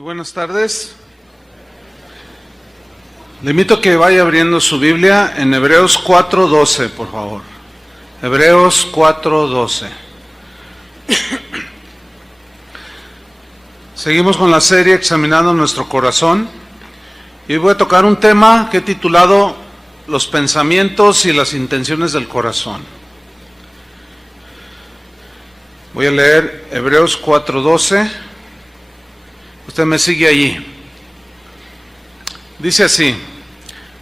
Muy buenas tardes. Le invito a que vaya abriendo su Biblia en Hebreos 4:12, por favor. Hebreos 4:12. Seguimos con la serie Examinando Nuestro Corazón. Y hoy voy a tocar un tema que he titulado Los pensamientos y las intenciones del corazón. Voy a leer Hebreos 4:12. Usted me sigue allí. Dice así: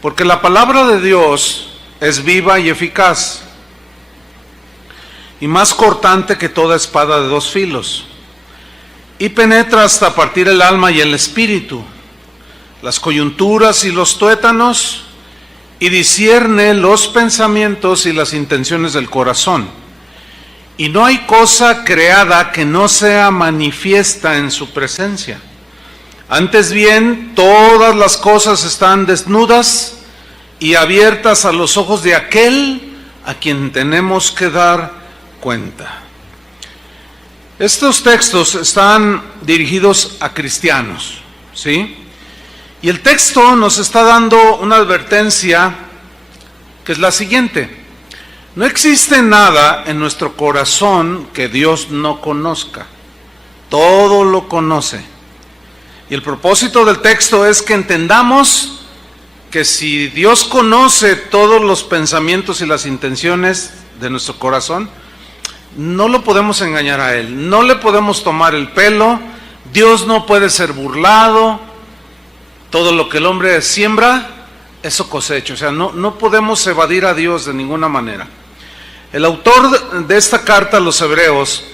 porque la palabra de Dios es viva y eficaz, y más cortante que toda espada de dos filos, y penetra hasta partir el alma y el espíritu, las coyunturas y los tuétanos, y discierne los pensamientos y las intenciones del corazón. Y no hay cosa creada que no sea manifiesta en su presencia. Antes bien, todas las cosas están desnudas y abiertas a los ojos de aquel a quien tenemos que dar cuenta. Estos textos están dirigidos a cristianos, ¿sí? Y el texto nos está dando una advertencia que es la siguiente: no existe nada en nuestro corazón que Dios no conozca. Todo lo conoce. Y el propósito del texto es que entendamos que si Dios conoce todos los pensamientos y las intenciones de nuestro corazón, no lo podemos engañar a Él, no le podemos tomar el pelo. Dios no puede ser burlado. Todo lo que el hombre siembra, eso cosecha. O sea, no podemos evadir a Dios de ninguna manera. El autor de esta carta a los Hebreos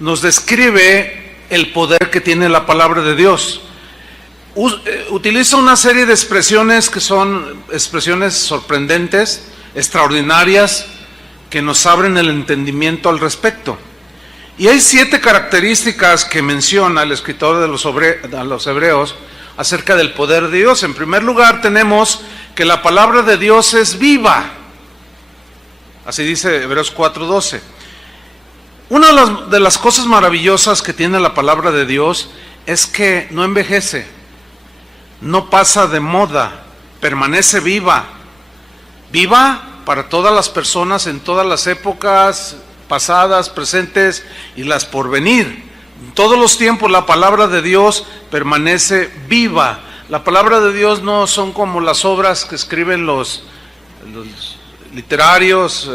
nos describe el poder que tiene la palabra de Dios. Utiliza una serie de expresiones que son expresiones sorprendentes, extraordinarias, que nos abren el entendimiento al respecto. Y hay 7 características que menciona el escritor de los Hebreos acerca del poder de Dios. En primer lugar, tenemos que la palabra de Dios es viva. Así dice Hebreos 4:12. Una de las cosas maravillosas que tiene la palabra de Dios es que no envejece, no pasa de moda, permanece viva. Viva para todas las personas en todas las épocas pasadas, presentes y las por venir. En todos los tiempos la palabra de Dios permanece viva. La palabra de Dios no son como las obras que escriben los literarios,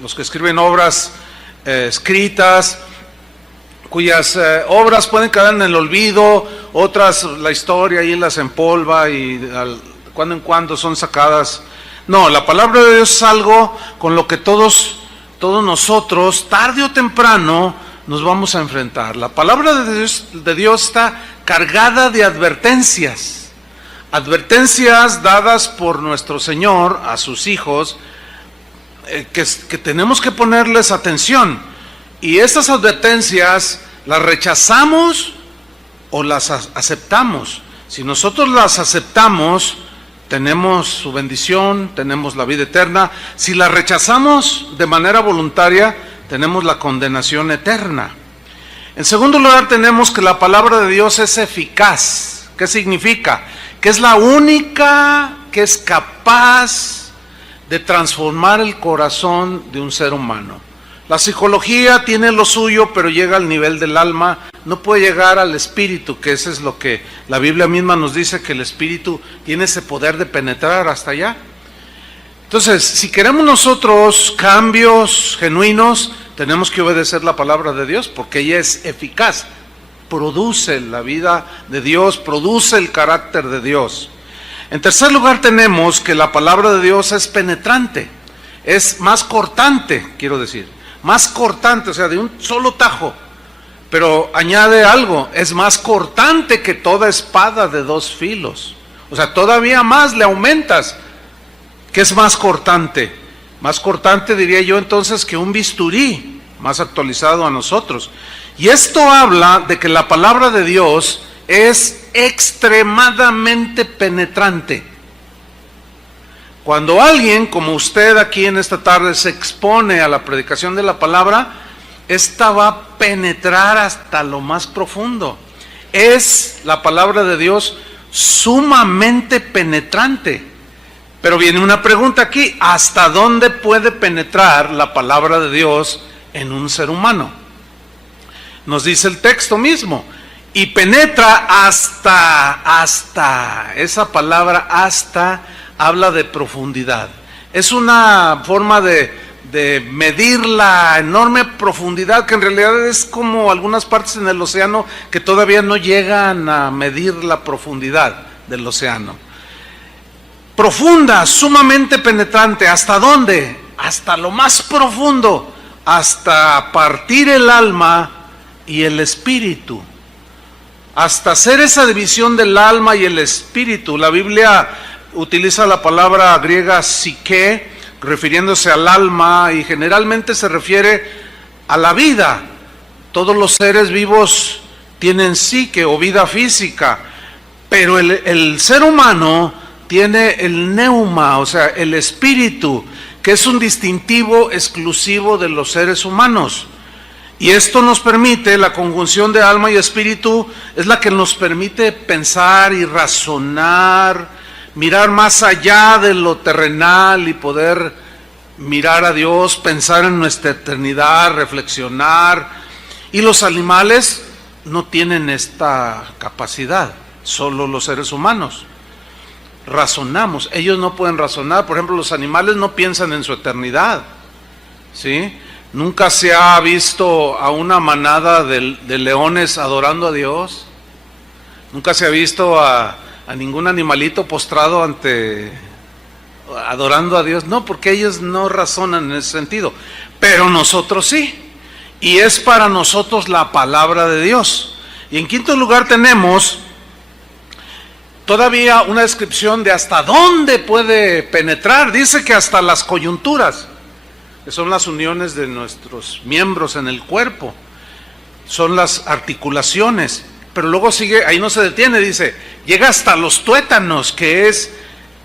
los que escriben obras escritas, cuyas obras pueden quedar en el olvido, otras la historia ahí las empolva y cuando en cuando son sacadas. No, la palabra de Dios es algo con lo que todos nosotros, tarde o temprano, nos vamos a enfrentar. La palabra de Dios está cargada de advertencias dadas por nuestro Señor a sus hijos, que tenemos que ponerles atención. Y estas advertencias las rechazamos o las aceptamos. Si nosotros las aceptamos, tenemos su bendición, tenemos la vida eterna. Si las rechazamos de manera voluntaria, tenemos la condenación eterna. En segundo lugar, tenemos que la palabra de Dios es eficaz. ¿Qué significa? Que es la única que es capaz de transformar el corazón de un ser humano. La psicología tiene lo suyo, pero llega al nivel del alma, no puede llegar al espíritu, que eso es lo que la Biblia misma nos dice, que el espíritu tiene ese poder de penetrar hasta allá. Entonces, si queremos nosotros cambios genuinos, tenemos que obedecer la palabra de Dios, porque ella es eficaz, produce la vida de Dios, produce el carácter de Dios. En tercer lugar, tenemos que la palabra de Dios es penetrante, es más cortante, quiero decir, más cortante, o sea, de un solo tajo, pero añade algo, es más cortante que toda espada de dos filos, o sea, todavía más le aumentas, que es más cortante diría yo entonces que un bisturí, más actualizado a nosotros. Y esto habla de que la palabra de Dios es extremadamente penetrante. Cuando alguien como usted aquí en esta tarde se expone a la predicación de la palabra, esta va a penetrar hasta lo más profundo. es la palabra de Dios sumamente penetrante. Pero viene una pregunta aquí: ¿hasta dónde puede penetrar la palabra de Dios en un ser humano? Nos dice el texto mismo, y penetra hasta, esa palabra hasta habla de profundidad. Es una forma de medir la enorme profundidad, que en realidad es como algunas partes en el océano que todavía no llegan a medir la profundidad del océano. Profunda, sumamente penetrante. ¿Hasta dónde? Hasta lo más profundo, hasta partir el alma y el espíritu, hasta hacer esa división del alma y el espíritu. La Biblia utiliza la palabra griega psique, refiriéndose al alma, y generalmente se refiere a la vida. Todos los seres vivos tienen psique o vida física, pero el ser humano tiene el neuma, o sea, el espíritu, que es un distintivo exclusivo de los seres humanos. Y esto nos permite, la conjunción de alma y espíritu, es la que nos permite pensar y razonar, mirar más allá de lo terrenal y poder mirar a Dios, pensar en nuestra eternidad, reflexionar. Y los animales no tienen esta capacidad, solo los seres humanos. Razonamos, ellos no pueden razonar. Por ejemplo, los animales no piensan en su eternidad, ¿sí? Nunca se ha visto a una manada de leones adorando a Dios. Nunca se ha visto a ningún animalito postrado adorando a Dios. No, porque ellos no razonan en ese sentido. Pero nosotros sí. Y es para nosotros la palabra de Dios. Y en quinto lugar tenemos todavía una descripción de hasta dónde puede penetrar. Dice que hasta las coyunturas, que son las uniones de nuestros miembros en el cuerpo, son las articulaciones. Pero luego sigue, ahí no se detiene, dice, llega hasta los tuétanos, que es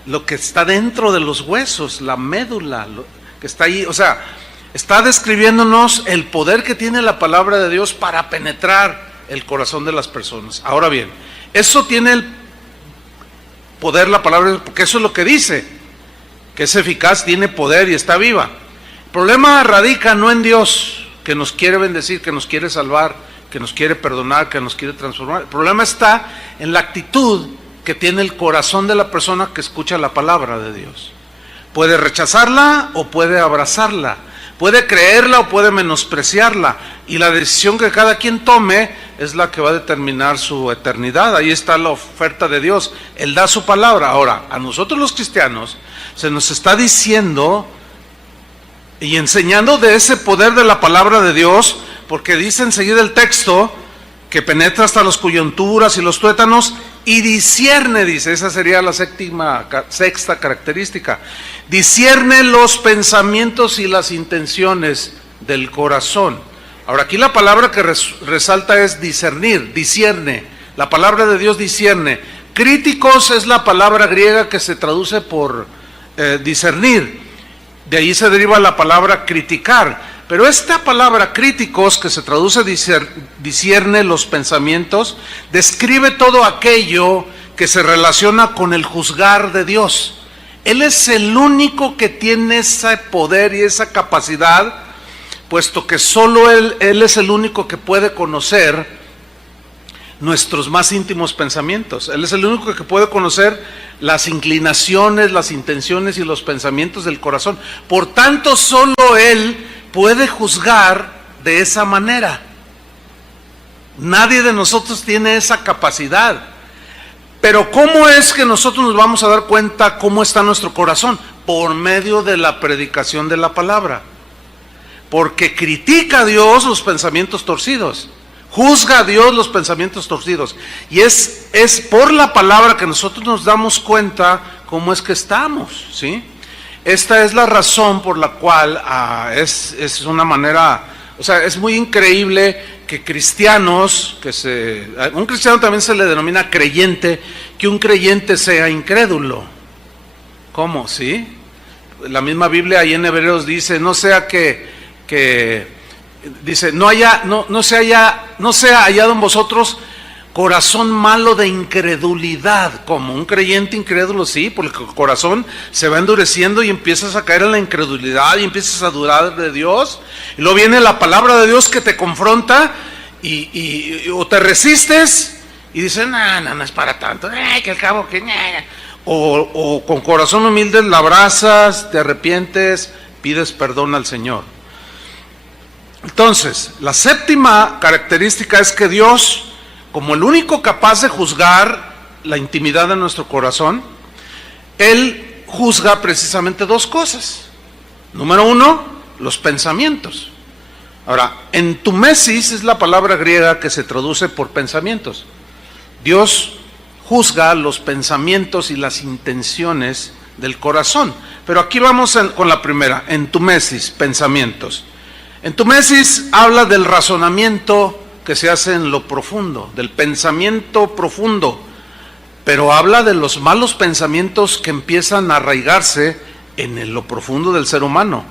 lo que está dentro de los huesos, la médula, que está ahí. O sea, está describiéndonos el poder que tiene la palabra de Dios para penetrar el corazón de las personas. Ahora bien, eso tiene el poder la palabra, porque eso es lo que dice, que es eficaz, tiene poder y está viva. El problema radica no en Dios, que nos quiere bendecir, que nos quiere salvar, que nos quiere perdonar, que nos quiere transformar. El problema está en la actitud que tiene el corazón de la persona que escucha la palabra de Dios. Puede rechazarla o puede abrazarla, puede creerla o puede menospreciarla, y la decisión que cada quien tome es la que va a determinar su eternidad. Ahí está la oferta de Dios, Él da su palabra. Ahora, a nosotros los cristianos se nos está diciendo y enseñando de ese poder de la palabra de Dios, porque dice enseguida el texto que penetra hasta las coyunturas y los tuétanos y discierne, dice, esa sería la sexta característica, discierne los pensamientos y las intenciones del corazón. Ahora, aquí la palabra que resalta es discernir, discierne. La palabra de Dios discierne. Críticos es la palabra griega que se traduce por discernir. De ahí se deriva la palabra criticar. Pero esta palabra críticos, que se traduce discierne los pensamientos, describe todo aquello que se relaciona con el juzgar de Dios. Él es el único que tiene ese poder y esa capacidad, puesto que solo Él es el único que puede conocer nuestros más íntimos pensamientos. Él es el único que puede conocer las inclinaciones, las intenciones y los pensamientos del corazón. Por tanto, solo Él puede juzgar de esa manera. Nadie de nosotros tiene esa capacidad. Pero ¿cómo es que nosotros nos vamos a dar cuenta cómo está nuestro corazón? Por medio de la predicación de la palabra. Porque critica a Dios los pensamientos torcidos, juzga a Dios los pensamientos torcidos. Y es por la palabra que nosotros nos damos cuenta cómo es que estamos, ¿sí? Esta es la razón por la cual es una manera, o sea, es muy increíble que cristianos, un cristiano también se le denomina creyente, que un creyente sea incrédulo. ¿Cómo? ¿Sí? La misma Biblia ahí en Hebreos dice, no sea que dice, no sea hallado en vosotros corazón malo de incredulidad. Como un creyente incrédulo, sí, porque el corazón se va endureciendo y empiezas a caer en la incredulidad y empiezas a dudar de Dios. Y luego viene la palabra de Dios que te confronta y o te resistes y dices, no es para tanto, que al cabo que... O con corazón humilde la abrazas, te arrepientes, pides perdón al Señor. Entonces, la séptima característica es que Dios, como el único capaz de juzgar la intimidad de nuestro corazón, Él juzga precisamente dos cosas. Número uno, los pensamientos. Ahora, entumesis es la palabra griega que se traduce por pensamientos. Dios juzga los pensamientos y las intenciones del corazón. Pero aquí vamos con la primera, entumesis, pensamientos. Entumesis habla del razonamiento que se hace en lo profundo, del pensamiento profundo, pero habla de los malos pensamientos que empiezan a arraigarse en lo profundo del ser humano.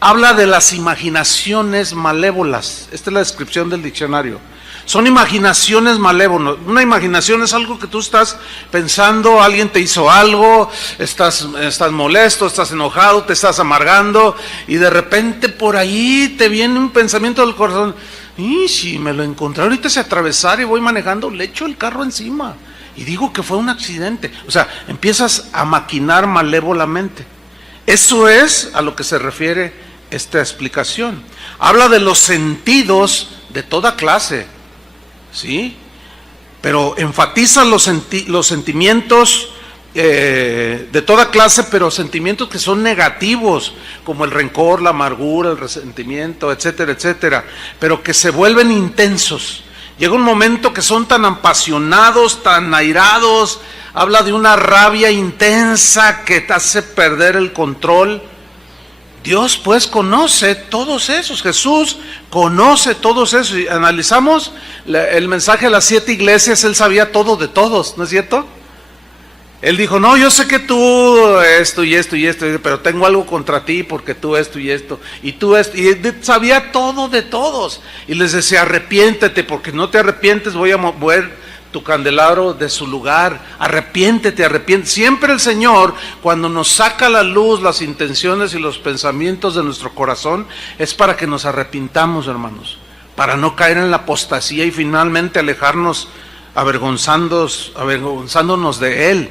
Habla de las imaginaciones malévolas. Esta es la descripción del diccionario. Son imaginaciones malévolas. Una imaginación es algo que tú estás pensando, alguien te hizo algo, estás molesto, estás enojado, te estás amargando, y de repente por ahí te viene un pensamiento del corazón. Y si me lo encontré ahorita se atravesara y voy manejando, le echo el carro encima y digo que fue un accidente. O sea, empiezas a maquinar malévolamente. Eso es a lo que se refiere esta explicación. Habla de los sentidos de toda clase, ¿sí? Pero enfatiza los sentimientos de toda clase, pero sentimientos que son negativos, como el rencor, la amargura, el resentimiento, etcétera, etcétera, pero que se vuelven intensos. Llega un momento que son tan apasionados, tan airados, habla de una rabia intensa que te hace perder el control. Dios pues conoce todos esos, Jesús conoce todos esos. Y analizamos el mensaje de las 7 iglesias, Él sabía todo de todos, ¿no es cierto? Él dijo, no, yo sé que tú esto y esto y esto, pero tengo algo contra ti porque tú esto y esto, y tú esto, y sabía todo de todos. Y les decía, arrepiéntete, porque no te arrepientes, voy a mover tu candelabro de su lugar. Arrepiéntete, arrepiéntete. Siempre el Señor, cuando nos saca a la luz las intenciones y los pensamientos de nuestro corazón, es para que nos arrepintamos, hermanos, para no caer en la apostasía y finalmente alejarnos avergonzándonos de Él.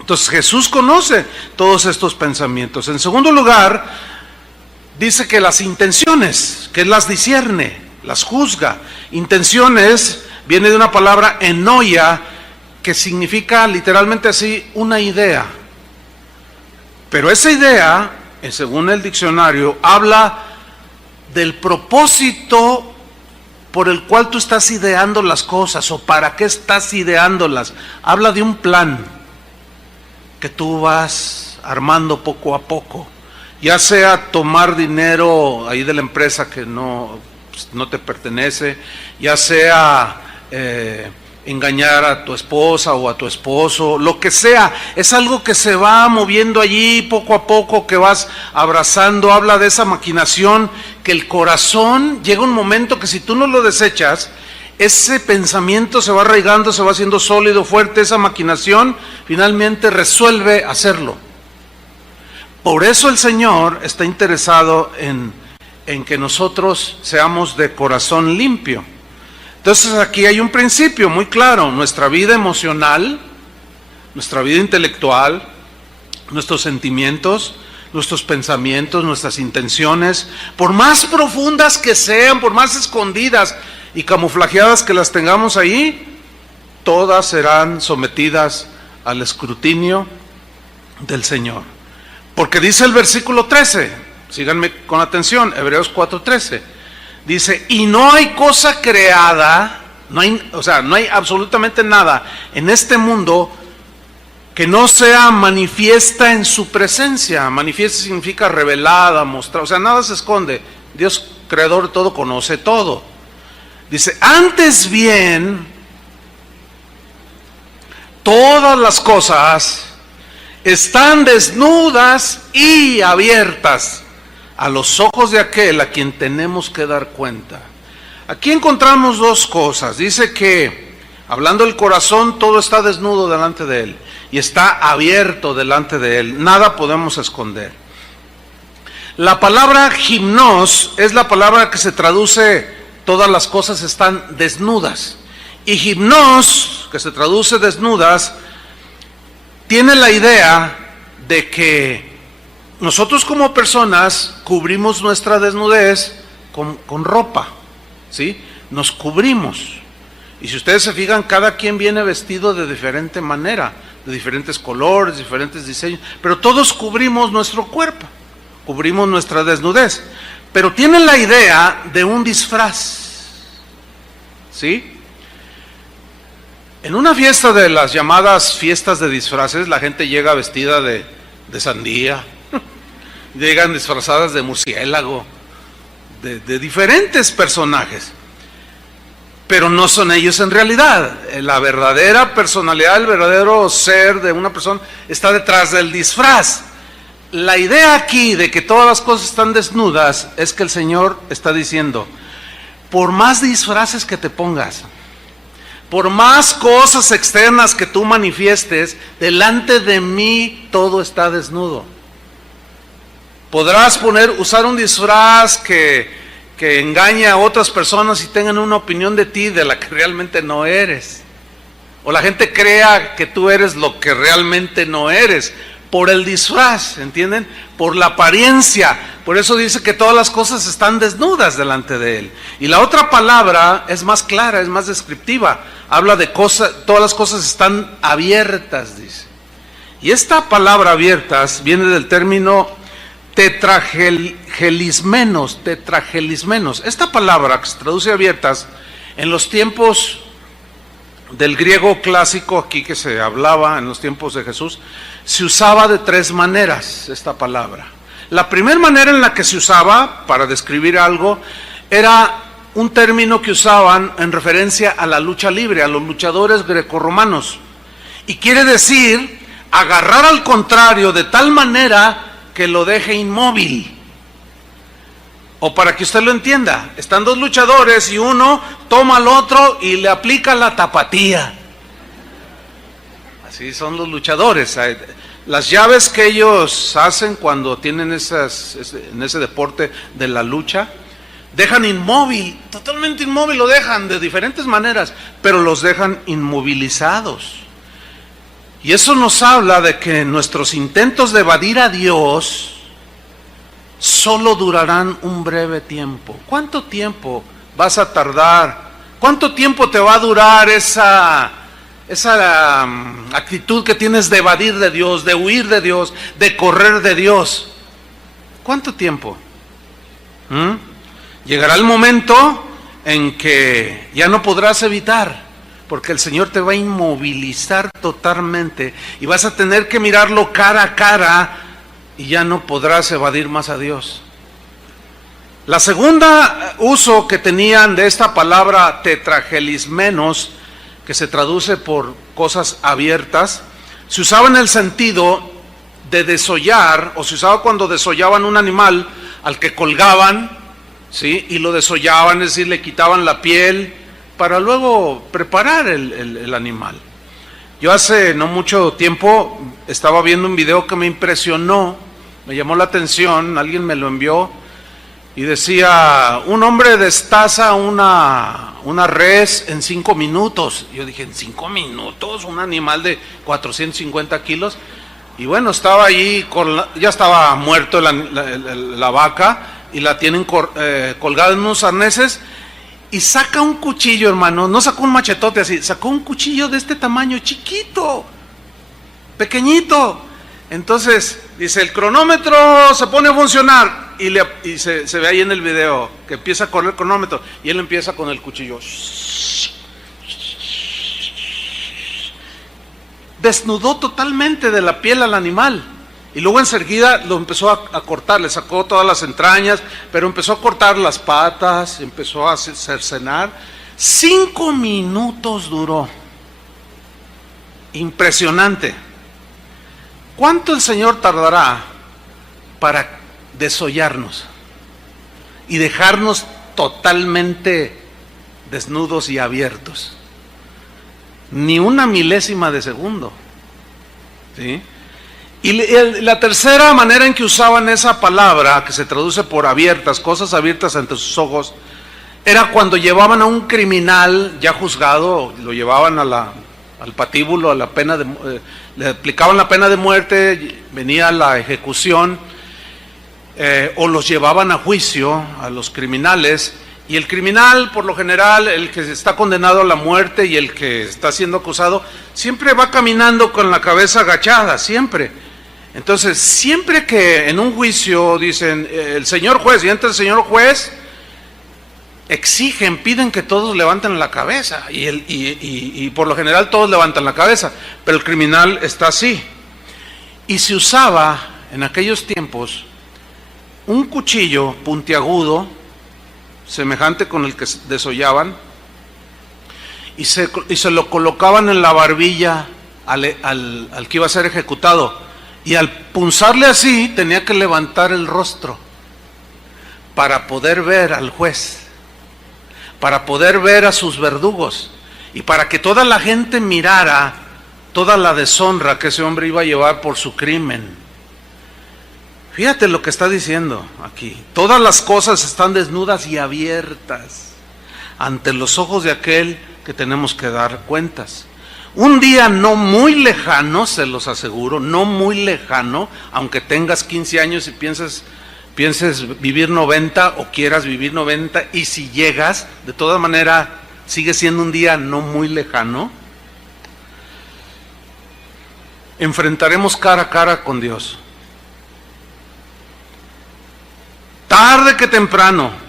Entonces Jesús conoce todos estos pensamientos. En segundo lugar, dice que las intenciones, que Él las discierne, las juzga. Intenciones viene de una palabra enoia, que significa literalmente así, una idea. Pero esa idea, según el diccionario, habla del propósito por el cual tú estás ideando las cosas, o para qué estás ideándolas. Habla de un plan que tú vas armando poco a poco, ya sea tomar dinero ahí de la empresa que no te pertenece, ya sea engañar a tu esposa o a tu esposo, lo que sea. Es algo que se va moviendo allí poco a poco, que vas abrazando. Habla de esa maquinación, que el corazón llega un momento que si tú no lo desechas, ese pensamiento se va arraigando, se va haciendo sólido, fuerte. Esa maquinación finalmente resuelve hacerlo. Por eso el Señor está interesado en que nosotros seamos de corazón limpio. Entonces aquí hay un principio muy claro: nuestra vida emocional, nuestra vida intelectual, nuestros sentimientos, nuestros pensamientos, nuestras intenciones, por más profundas que sean, por más escondidas y camuflajeadas que las tengamos ahí, todas serán sometidas al escrutinio del Señor. Porque dice el versículo 13, síganme con atención, Hebreos 4:13, dice, y no hay cosa creada, no hay absolutamente nada en este mundo que no sea manifiesta en su presencia. Manifiesta significa revelada, mostrada, o sea, nada se esconde. Dios, creador de todo, conoce todo. Dice, antes bien, todas las cosas están desnudas y abiertas a los ojos de aquel a quien tenemos que dar cuenta. Aquí encontramos dos cosas. Dice que Hablando del corazón, todo está desnudo delante de Él y está abierto delante de Él. Nada podemos esconder. La palabra gimnos es la palabra que se traduce todas las cosas están desnudas. Y gimnos, que se traduce desnudas, tiene la idea de que nosotros como personas cubrimos nuestra desnudez con ropa, ¿sí? Nos cubrimos. Y si ustedes se fijan, cada quien viene vestido de diferente manera, de diferentes colores, diferentes diseños, pero todos cubrimos nuestro cuerpo, cubrimos nuestra desnudez. Pero tienen la idea de un disfraz, ¿sí? En una fiesta de las llamadas fiestas de disfraces, la gente llega vestida de sandía, llegan disfrazadas de murciélago, de diferentes personajes. Pero no son ellos en realidad. La verdadera personalidad, el verdadero ser de una persona está detrás del disfraz. La idea aquí de que todas las cosas están desnudas es que el Señor está diciendo, por más disfraces que te pongas, por más cosas externas que tú manifiestes, delante de mí todo está desnudo. Podrás usar un disfraz que engaña a otras personas y tengan una opinión de ti de la que realmente no eres. O la gente crea que tú eres lo que realmente no eres, por el disfraz, ¿entienden? Por la apariencia. Por eso dice que todas las cosas están desnudas delante de Él. Y la otra palabra es más clara, es más descriptiva. Habla de todas las cosas están abiertas, dice. Y esta palabra abiertas viene del término tetragelismenos. Esta palabra que se traduce abiertas, en los tiempos del griego clásico, aquí que se hablaba en los tiempos de Jesús, se usaba de tres maneras esta palabra. La primera manera en la que se usaba para describir algo era un término que usaban en referencia a la lucha libre, a los luchadores grecorromanos. Y quiere decir agarrar al contrario de tal manera que lo deje inmóvil. O para que usted lo entienda, están dos luchadores y uno toma al otro y le aplica la tapatía. Así son los luchadores. Las llaves que ellos hacen cuando tienen en ese deporte de la lucha, dejan inmóvil, totalmente inmóvil, lo dejan de diferentes maneras, pero los dejan inmovilizados. Y eso nos habla de que nuestros intentos de evadir a Dios solo durarán un breve tiempo. ¿Cuánto tiempo vas a tardar? ¿Cuánto tiempo te va a durar esa actitud que tienes de evadir de Dios, de huir de Dios, de correr de Dios? ¿Cuánto tiempo? Llegará el momento en que ya no podrás evitar, porque el Señor te va a inmovilizar totalmente y vas a tener que mirarlo cara a cara y ya no podrás evadir más a Dios. La segunda uso que tenían de esta palabra tetragelismenos, que se traduce por cosas abiertas, se usaba en el sentido de desollar, o se usaba cuando desollaban un animal al que colgaban, ¿sí? Y lo desollaban, es decir, le quitaban la piel para luego preparar el animal. Yo hace no mucho tiempo estaba viendo un video que me impresionó, me llamó la atención, alguien me lo envió y decía, un hombre destaza una res en 5 minutos. Yo dije, ¿en 5 minutos? Un animal de 450 kilos. Y bueno, estaba ahí, ya estaba muerto la vaca y la tienen colgada en unos arneses. Y saca un cuchillo, hermano, no sacó un machetote así, sacó un cuchillo de este tamaño, chiquito, pequeñito. Entonces, dice, el cronómetro se pone a funcionar y se ve ahí en el video que empieza a correr el cronómetro y él empieza con el cuchillo. Desnudó totalmente de la piel al animal. Y luego enseguida lo empezó a cortar, le sacó todas las entrañas, pero empezó a cortar las patas, empezó a cercenar. 5 minutos duró. Impresionante. ¿Cuánto el Señor tardará para desollarnos y dejarnos totalmente desnudos y abiertos? ni una milésima de segundo. ¿Sí? Y la tercera manera en que usaban esa palabra, que se traduce por abiertas, cosas abiertas ante sus ojos, era cuando llevaban a un criminal ya juzgado, lo llevaban al patíbulo, a la pena le aplicaban la pena de muerte, venía la ejecución, o los llevaban a juicio a los criminales, y el criminal, por lo general, el que está condenado a la muerte y el que está siendo acusado, siempre va caminando con la cabeza agachada, siempre. Entonces, siempre que en un juicio dicen, el señor juez, y entra el señor juez, piden que todos levanten la cabeza, y por lo general todos levantan la cabeza, pero el criminal está así. Y se usaba en aquellos tiempos un cuchillo puntiagudo, semejante con el que desollaban, y se lo colocaban en la barbilla al que iba a ser ejecutado, y al punzarle así tenía que levantar el rostro para poder ver al juez, para poder ver a sus verdugos, y para que toda la gente mirara toda la deshonra que ese hombre iba a llevar por su crimen. Fíjate lo que está diciendo aquí: todas las cosas están desnudas y abiertas ante los ojos de aquel que tenemos que dar cuentas. Un día no muy lejano, se los aseguro, no muy lejano, aunque tengas 15 años y pienses vivir 90 o quieras vivir 90, y si llegas, de todas maneras, sigue siendo un día no muy lejano, enfrentaremos cara a cara con Dios. Tarde que temprano.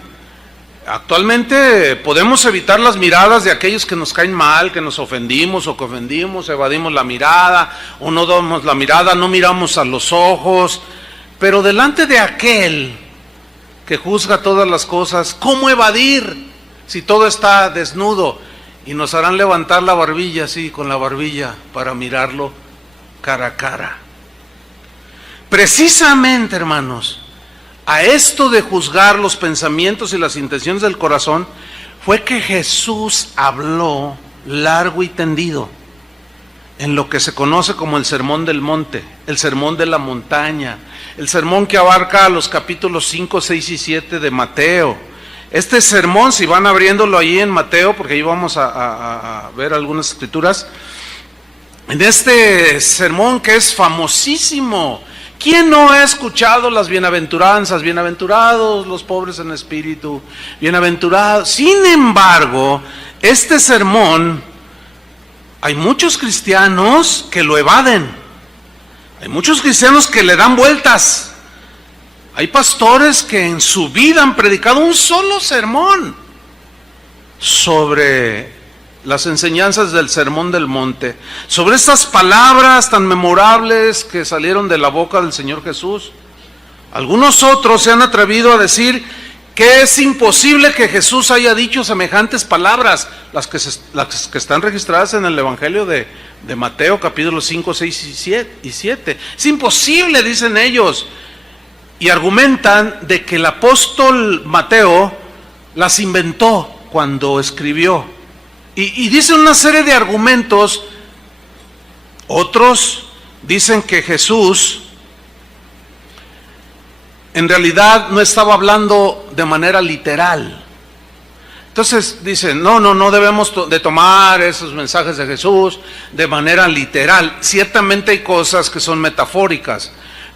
Actualmente podemos evitar las miradas de aquellos que nos caen mal, que nos ofendimos o que ofendimos, evadimos la mirada o no damos la mirada, no miramos a los ojos, pero delante de aquel que juzga todas las cosas, ¿cómo evadir si todo está desnudo? Y nos harán levantar la barbilla, así, con la barbilla, para mirarlo cara a cara. Precisamente, hermanos, a esto de juzgar los pensamientos y las intenciones del corazón, fue que Jesús habló largo y tendido en lo que se conoce como el Sermón del Monte, el Sermón de la Montaña, el sermón que abarca los capítulos 5, 6 y 7 de Mateo. Este sermón, si van abriéndolo ahí en Mateo, porque ahí vamos a ver algunas escrituras, en este sermón que es famosísimo. ¿Quién no ha escuchado las bienaventuranzas? Bienaventurados los pobres en espíritu, bienaventurados. Sin embargo, este sermón, hay muchos cristianos que lo evaden. Hay muchos cristianos que le dan vueltas. Hay pastores que en su vida han predicado un solo sermón sobre las enseñanzas del Sermón del Monte, sobre estas palabras tan memorables que salieron de la boca del Señor Jesús. Algunos otros se han atrevido a decir que es imposible que Jesús haya dicho semejantes palabras, las que están registradas en el Evangelio de Mateo, capítulos 5, 6 y 7. Es imposible, dicen ellos, y argumentan de que el apóstol Mateo las inventó cuando escribió. Y dicen una serie de argumentos. Otros dicen que Jesús en realidad no estaba hablando de manera literal. Entonces dicen, no debemos de tomar esos mensajes de Jesús de manera literal. Ciertamente hay cosas que son metafóricas,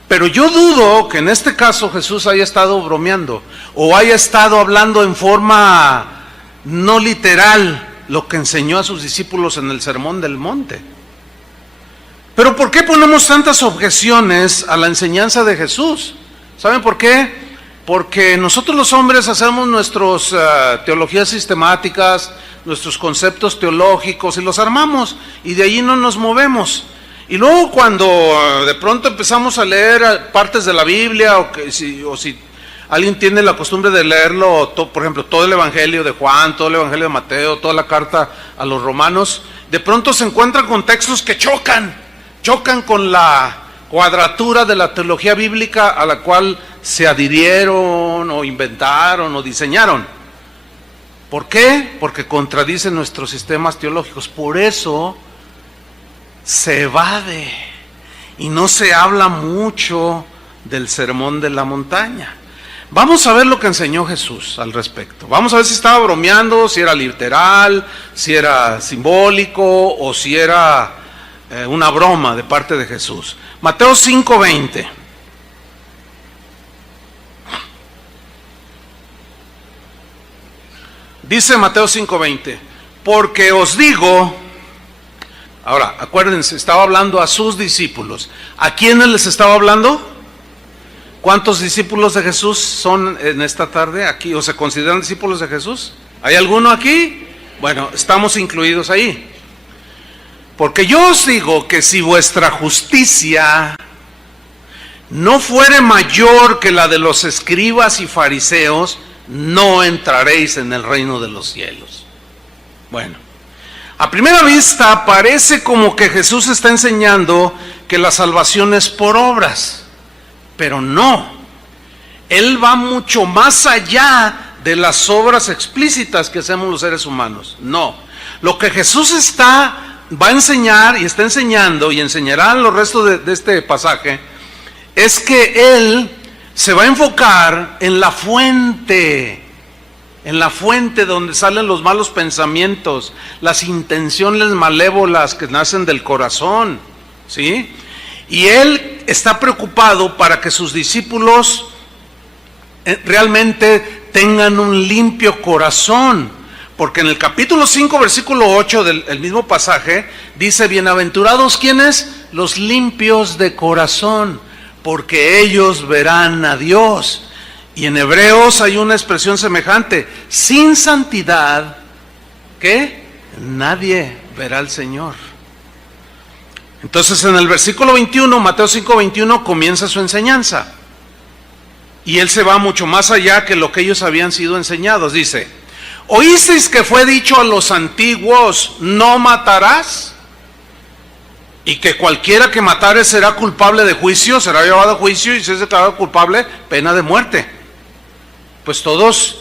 pero yo dudo que en este caso Jesús haya estado bromeando o haya estado hablando en forma no literal lo que enseñó a sus discípulos en el Sermón del Monte. Pero ¿por qué ponemos tantas objeciones a la enseñanza de Jesús? ¿Saben por qué? Porque nosotros los hombres hacemos nuestras teologías sistemáticas, nuestros conceptos teológicos, y los armamos, y de allí no nos movemos. Y luego cuando de pronto empezamos a leer partes de la Biblia, o si alguien tiene la costumbre de leerlo, por ejemplo, todo el Evangelio de Juan, todo el Evangelio de Mateo, toda la carta a los romanos, de pronto se encuentran con textos que chocan con la cuadratura de la teología bíblica a la cual se adhirieron o inventaron o diseñaron. ¿Por qué? Porque contradice nuestros sistemas teológicos. Por eso se evade y no se habla mucho del sermón de la montaña. Vamos a ver lo que enseñó Jesús al respecto. Vamos a ver si estaba bromeando, si era literal, si era simbólico o si era una broma de parte de Jesús. Mateo 5:20. Dice Mateo 5:20, porque os digo, ahora acuérdense, estaba hablando a sus discípulos. ¿A quiénes les estaba hablando? ¿Cuántos discípulos de Jesús son en esta tarde aquí o se consideran discípulos de Jesús? ¿Hay alguno aquí? Bueno, estamos incluidos ahí. Porque yo os digo que si vuestra justicia no fuere mayor que la de los escribas y fariseos, no entraréis en el reino de los cielos. Bueno, a primera vista parece como que Jesús está enseñando que la salvación es por obras, pero no. Él va mucho más allá de las obras explícitas que hacemos los seres humanos. No, lo que Jesús va a enseñar y está enseñando y enseñará en los restos de este pasaje es que Él se va a enfocar en la fuente donde salen los malos pensamientos, las intenciones malévolas que nacen del corazón, ¿sí? Y Él está preocupado para que sus discípulos realmente tengan un limpio corazón, porque en el capítulo 5, versículo 8 del mismo pasaje, dice, bienaventurados, ¿quiénes? Los limpios de corazón, porque ellos verán a Dios. Y en Hebreos hay una expresión semejante, sin santidad, ¿qué? Nadie verá al Señor. Entonces en el versículo 21, Mateo 5:21, comienza su enseñanza. Y Él se va mucho más allá que lo que ellos habían sido enseñados. Dice, ¿oísteis que fue dicho a los antiguos, no matarás? Y que cualquiera que matare será culpable de juicio, será llevado a juicio y si es declarado culpable, pena de muerte. Pues todos...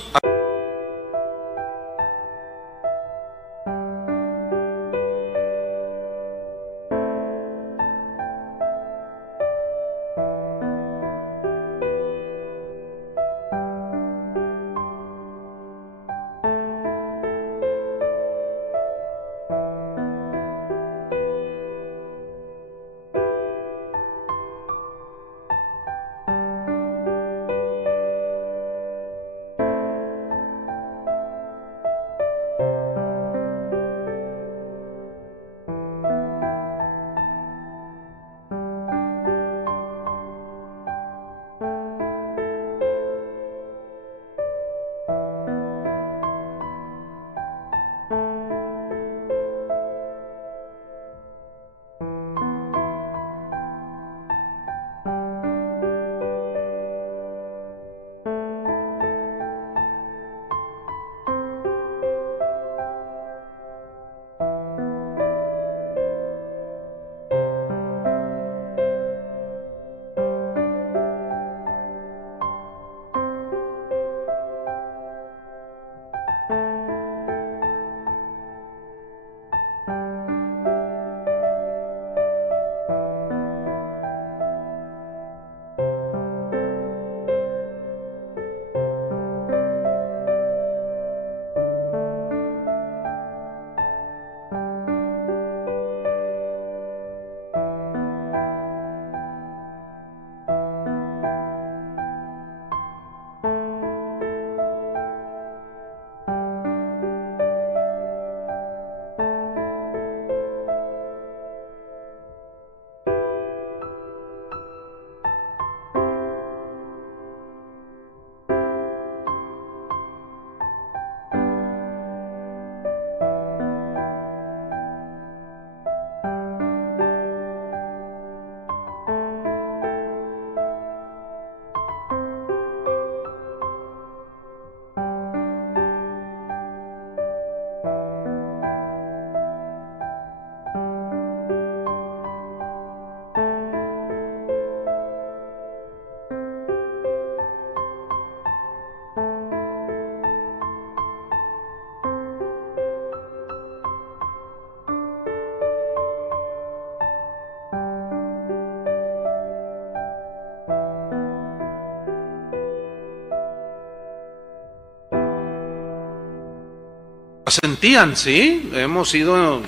sentían, ¿sí?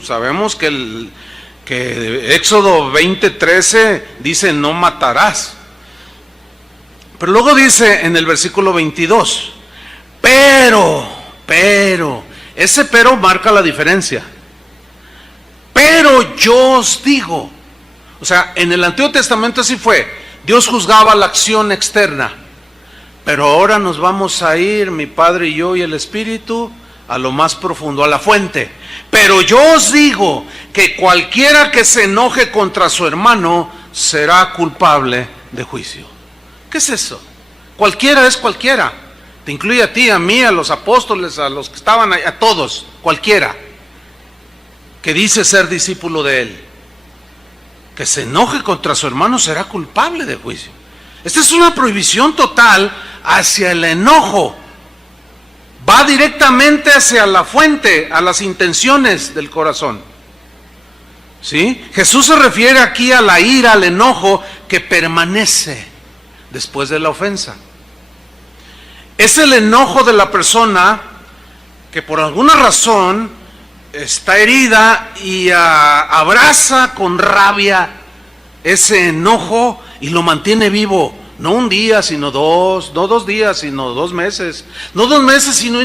Sabemos que Éxodo 20:13 dice no matarás. Pero luego dice en el versículo 22, pero, ese pero marca la diferencia. Pero yo os digo, o sea, en el Antiguo Testamento así fue, Dios juzgaba la acción externa, pero ahora nos vamos a ir, mi Padre y yo y el Espíritu, a lo más profundo, a la fuente. Pero yo os digo que cualquiera que se enoje contra su hermano será culpable de juicio. ¿Qué es eso? Cualquiera es cualquiera. Te incluye a ti, a mí, a los apóstoles, a los que estaban ahí, a todos, cualquiera que dice ser discípulo de él. Que se enoje contra su hermano será culpable de juicio. Esta es una prohibición total hacia el enojo. Va directamente hacia la fuente, a las intenciones del corazón. ¿Sí? Jesús se refiere aquí a la ira, al enojo que permanece después de la ofensa. Es el enojo de la persona que por alguna razón está herida y abraza con rabia ese enojo y lo mantiene vivo. No un día, sino dos, no 2 días, sino 2 meses, no 2 meses, sino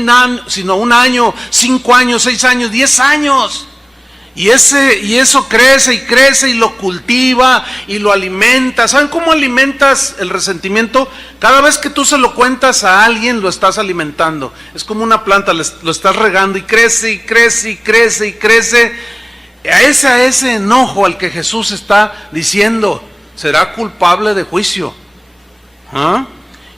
un año, 5 años, 6 años, 10 años. Y eso crece y crece y lo cultiva y lo alimenta. ¿Saben cómo alimentas el resentimiento? Cada vez que tú se lo cuentas a alguien, lo estás alimentando. Es como una planta, lo estás regando y crece y crece y crece y crece. A ese enojo al que Jesús está diciendo, será culpable de juicio. ¿Ah?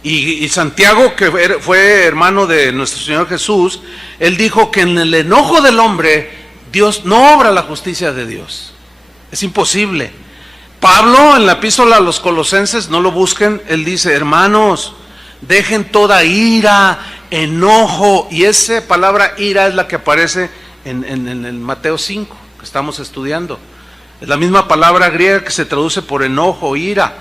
Y Santiago, que fue hermano de nuestro Señor Jesús, él dijo que en el enojo del hombre Dios no obra la justicia de Dios. Es imposible. Pablo en la epístola a los Colosenses, no lo busquen, él dice, hermanos, dejen toda ira, enojo, y esa palabra ira es la que aparece en Mateo 5, que estamos estudiando. Es la misma palabra griega que se traduce por enojo, ira.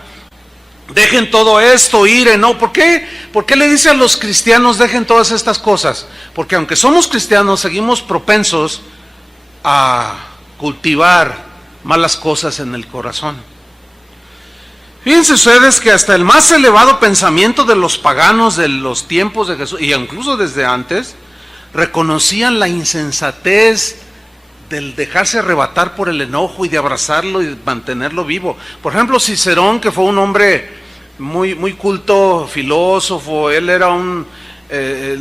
Dejen todo esto, ira, ¿no? ¿Por qué? ¿Por qué le dice a los cristianos dejen todas estas cosas? Porque aunque somos cristianos, seguimos propensos a cultivar malas cosas en el corazón. Fíjense ustedes que hasta el más elevado pensamiento de los paganos de los tiempos de Jesús, y incluso desde antes, reconocían la insensatez del dejarse arrebatar por el enojo y de abrazarlo y mantenerlo vivo. Por ejemplo, Cicerón, que fue un hombre muy culto, filósofo, él era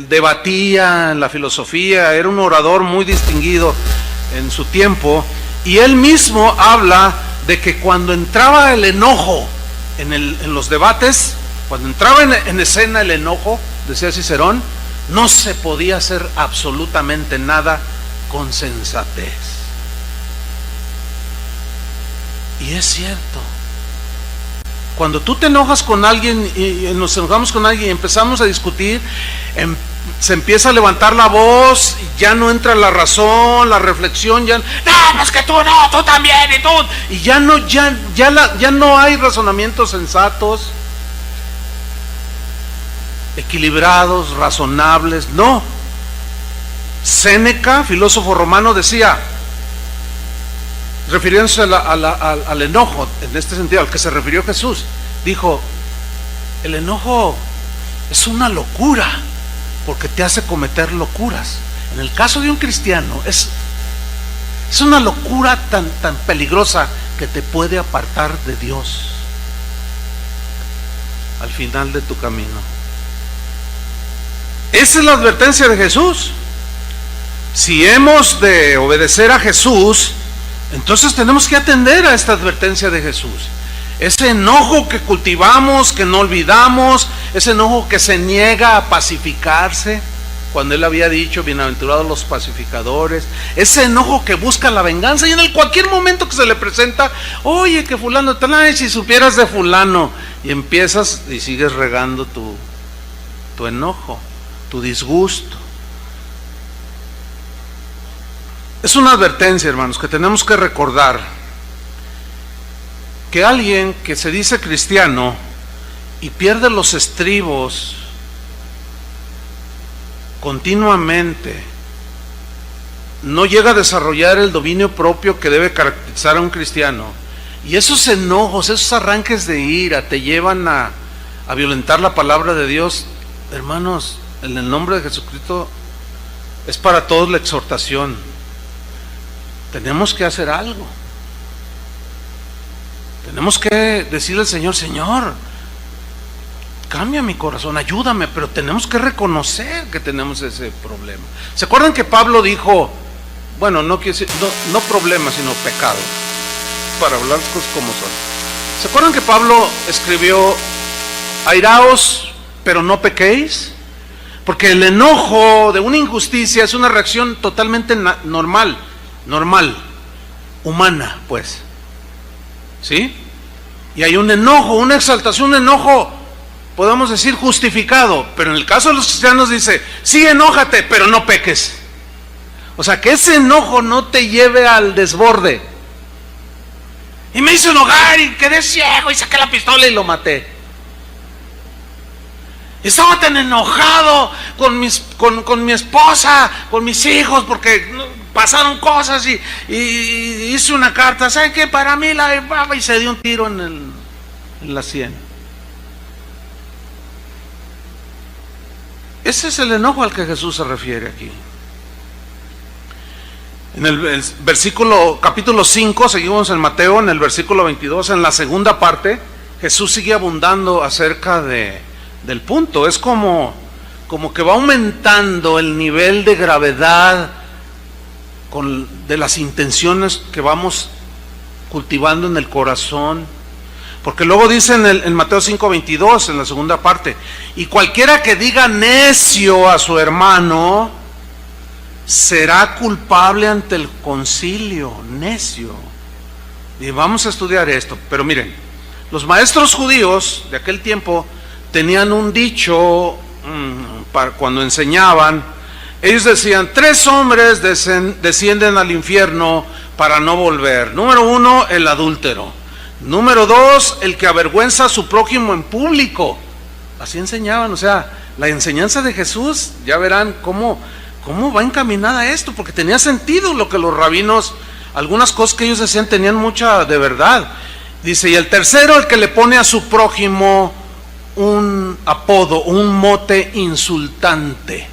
debatía en la filosofía, era un orador muy distinguido en su tiempo, y él mismo habla de que cuando entraba el enojo en los debates, cuando entraba en escena el enojo, decía Cicerón, no se podía hacer absolutamente nada con sensatez. Y es cierto. Cuando tú te enojas con alguien y nos enojamos con alguien y empezamos a discutir, se empieza a levantar la voz, y ya no entra la razón, la reflexión, no, pues que tú no, tú también, y tú, y ya no hay razonamientos sensatos, equilibrados, razonables, no. Séneca, filósofo romano, decía, refiriéndose al enojo, en este sentido, al que se refirió Jesús, dijo, el enojo es una locura, porque te hace cometer locuras. En el caso de un cristiano, es una locura tan peligrosa que te puede apartar de Dios al final de tu camino. Esa es la advertencia de Jesús. Si hemos de obedecer a Jesús, entonces tenemos que atender a esta advertencia de Jesús. Ese enojo que cultivamos, que no olvidamos, ese enojo que se niega a pacificarse, cuando él había dicho, bienaventurados los pacificadores, ese enojo que busca la venganza y en cualquier momento que se le presenta, oye, que fulano, ay, si supieras de fulano, y empiezas y sigues regando tu enojo, tu disgusto. Es una advertencia, hermanos, que tenemos que recordar que alguien que se dice cristiano y pierde los estribos continuamente no llega a desarrollar el dominio propio que debe caracterizar a un cristiano, y esos enojos, esos arranques de ira te llevan a violentar la palabra de Dios, hermanos, en el nombre de Jesucristo es para todos la exhortación. Tenemos que hacer algo. Tenemos que decirle al Señor: Señor, cambia mi corazón, ayúdame, pero tenemos que reconocer que tenemos ese problema. ¿Se acuerdan que Pablo dijo, bueno, no quiere decir, no problema, sino pecado, para hablar las cosas como son? ¿Se acuerdan que Pablo escribió: airaos, pero no pequéis? Porque el enojo de una injusticia es una reacción totalmente normal, humana, pues. ¿Sí? Y hay un enojo, una exaltación, un enojo, podemos decir justificado, pero en el caso de los cristianos dice: sí, enójate, pero no peques. O sea, que ese enojo no te lleve al desborde. Y me hizo enojar y quedé ciego y saqué la pistola y lo maté. Estaba tan enojado con mi esposa, con mis hijos, porque pasaron cosas y hice una carta, ¿sabe qué? Para mí y se dio un tiro en la sien. Ese es el enojo al que Jesús se refiere aquí. En el capítulo 5, seguimos en Mateo, en el versículo 22, en la segunda parte, Jesús sigue abundando acerca del punto. Es como que va aumentando el nivel de gravedad de las intenciones que vamos cultivando en el corazón. Porque luego dice en Mateo 5:22, en la segunda parte: y cualquiera que diga necio a su hermano será culpable ante el concilio. Necio. Y vamos a estudiar esto. Pero miren, los maestros judíos de aquel tiempo tenían un dicho para cuando enseñaban. Ellos decían: 3 hombres descienden al infierno para no volver. Número 1, el adúltero. Número 2, el que avergüenza a su prójimo en público. Así enseñaban. O sea, la enseñanza de Jesús, ya verán cómo va encaminada esto, porque tenía sentido lo que los rabinos, algunas cosas que ellos decían tenían mucha de verdad. Dice: y el tercero, el que le pone a su prójimo un apodo, un mote insultante.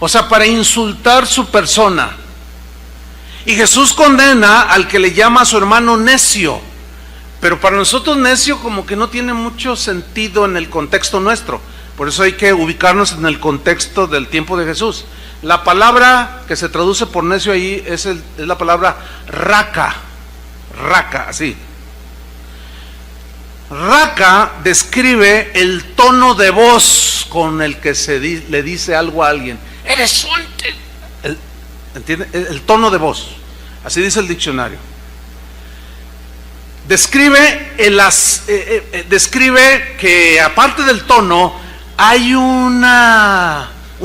O sea, para insultar su persona. Y Jesús condena al que le llama a su hermano necio. Pero para nosotros necio como que no tiene mucho sentido en el contexto nuestro. Por eso hay que ubicarnos en el contexto del tiempo de Jesús. La palabra que se traduce por necio ahí es la palabra raca. Raca, así. Raca describe el tono de voz con el que le dice algo a alguien. Eres un... ¿Entiende? El tono de voz. Así dice el diccionario. Describe que aparte del tono hay un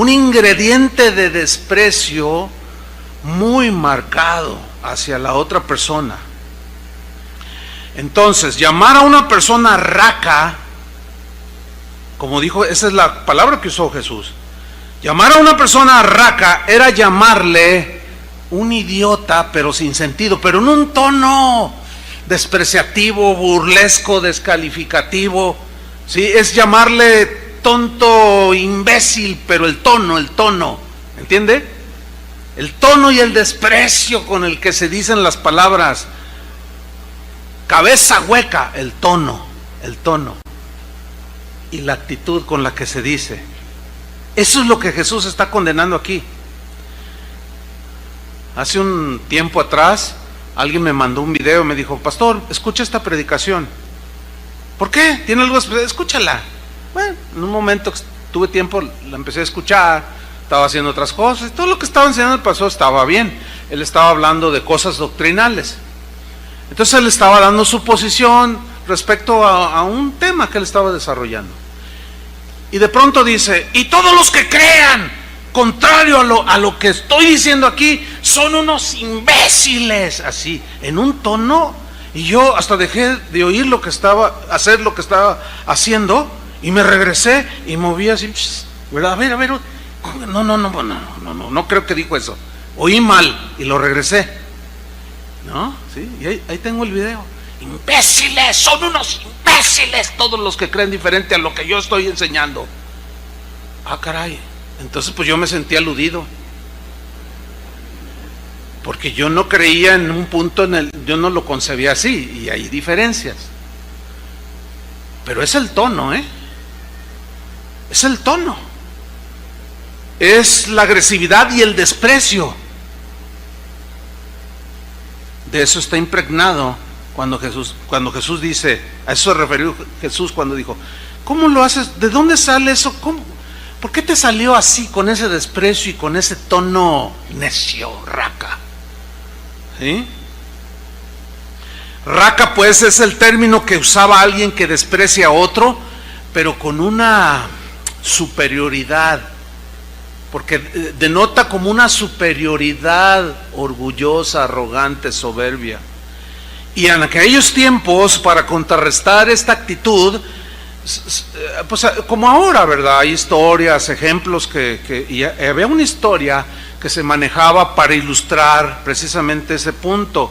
ingrediente de desprecio muy marcado hacia la otra persona. Entonces, llamar a una persona raca, como dijo, esa es la palabra que usó Jesús. Llamar a una persona raca era llamarle un idiota, pero sin sentido, pero en un tono despreciativo, burlesco, descalificativo. ¿Sí? Es llamarle tonto, imbécil, pero el tono, ¿entiende? El tono y el desprecio con el que se dicen las palabras. Cabeza hueca, el tono y la actitud con la que se dice. Eso es lo que Jesús está condenando aquí. Hace un tiempo atrás alguien me mandó un video y me dijo: pastor, escucha esta predicación. ¿Por qué? ¿Tiene algo especial? Escúchala. Bueno, en un momento tuve tiempo, la empecé a escuchar, estaba haciendo otras cosas, todo lo que estaba enseñando el pastor estaba bien. Él estaba hablando de cosas doctrinales. Entonces él estaba dando su posición respecto a un tema que él estaba desarrollando. Y de pronto dice: y todos los que crean contrario a lo que estoy diciendo aquí son unos imbéciles. Así, en un tono. Y yo hasta dejé de oír hacer lo que estaba haciendo, y me regresé y moví así, ¿verdad? A ver, no creo que dijo eso. oí mal y lo regresé. ¿No? ¿Sí? Y ahí tengo el video. Imbéciles, son unos imbéciles todos los que creen diferente a lo que yo estoy enseñando. Ah, caray. Entonces pues yo me sentí aludido, porque yo no creía en un punto yo no lo concebía así, y hay diferencias. Pero es el tono, es el tono, es la agresividad y el desprecio. De eso está impregnado cuando Jesús dice, a eso se refirió Jesús cuando dijo, ¿cómo lo haces? ¿De dónde sale eso? ¿Cómo? ¿Por qué te salió así, con ese desprecio y con ese tono necio, raca? ¿Sí? Raca, pues, es el término que usaba alguien que desprecia a otro, pero con una superioridad, porque denota como una superioridad orgullosa, arrogante, soberbia. Y en aquellos tiempos, para contrarrestar esta actitud, pues como ahora, ¿verdad? Hay historias, ejemplos y había una historia que se manejaba para ilustrar precisamente ese punto.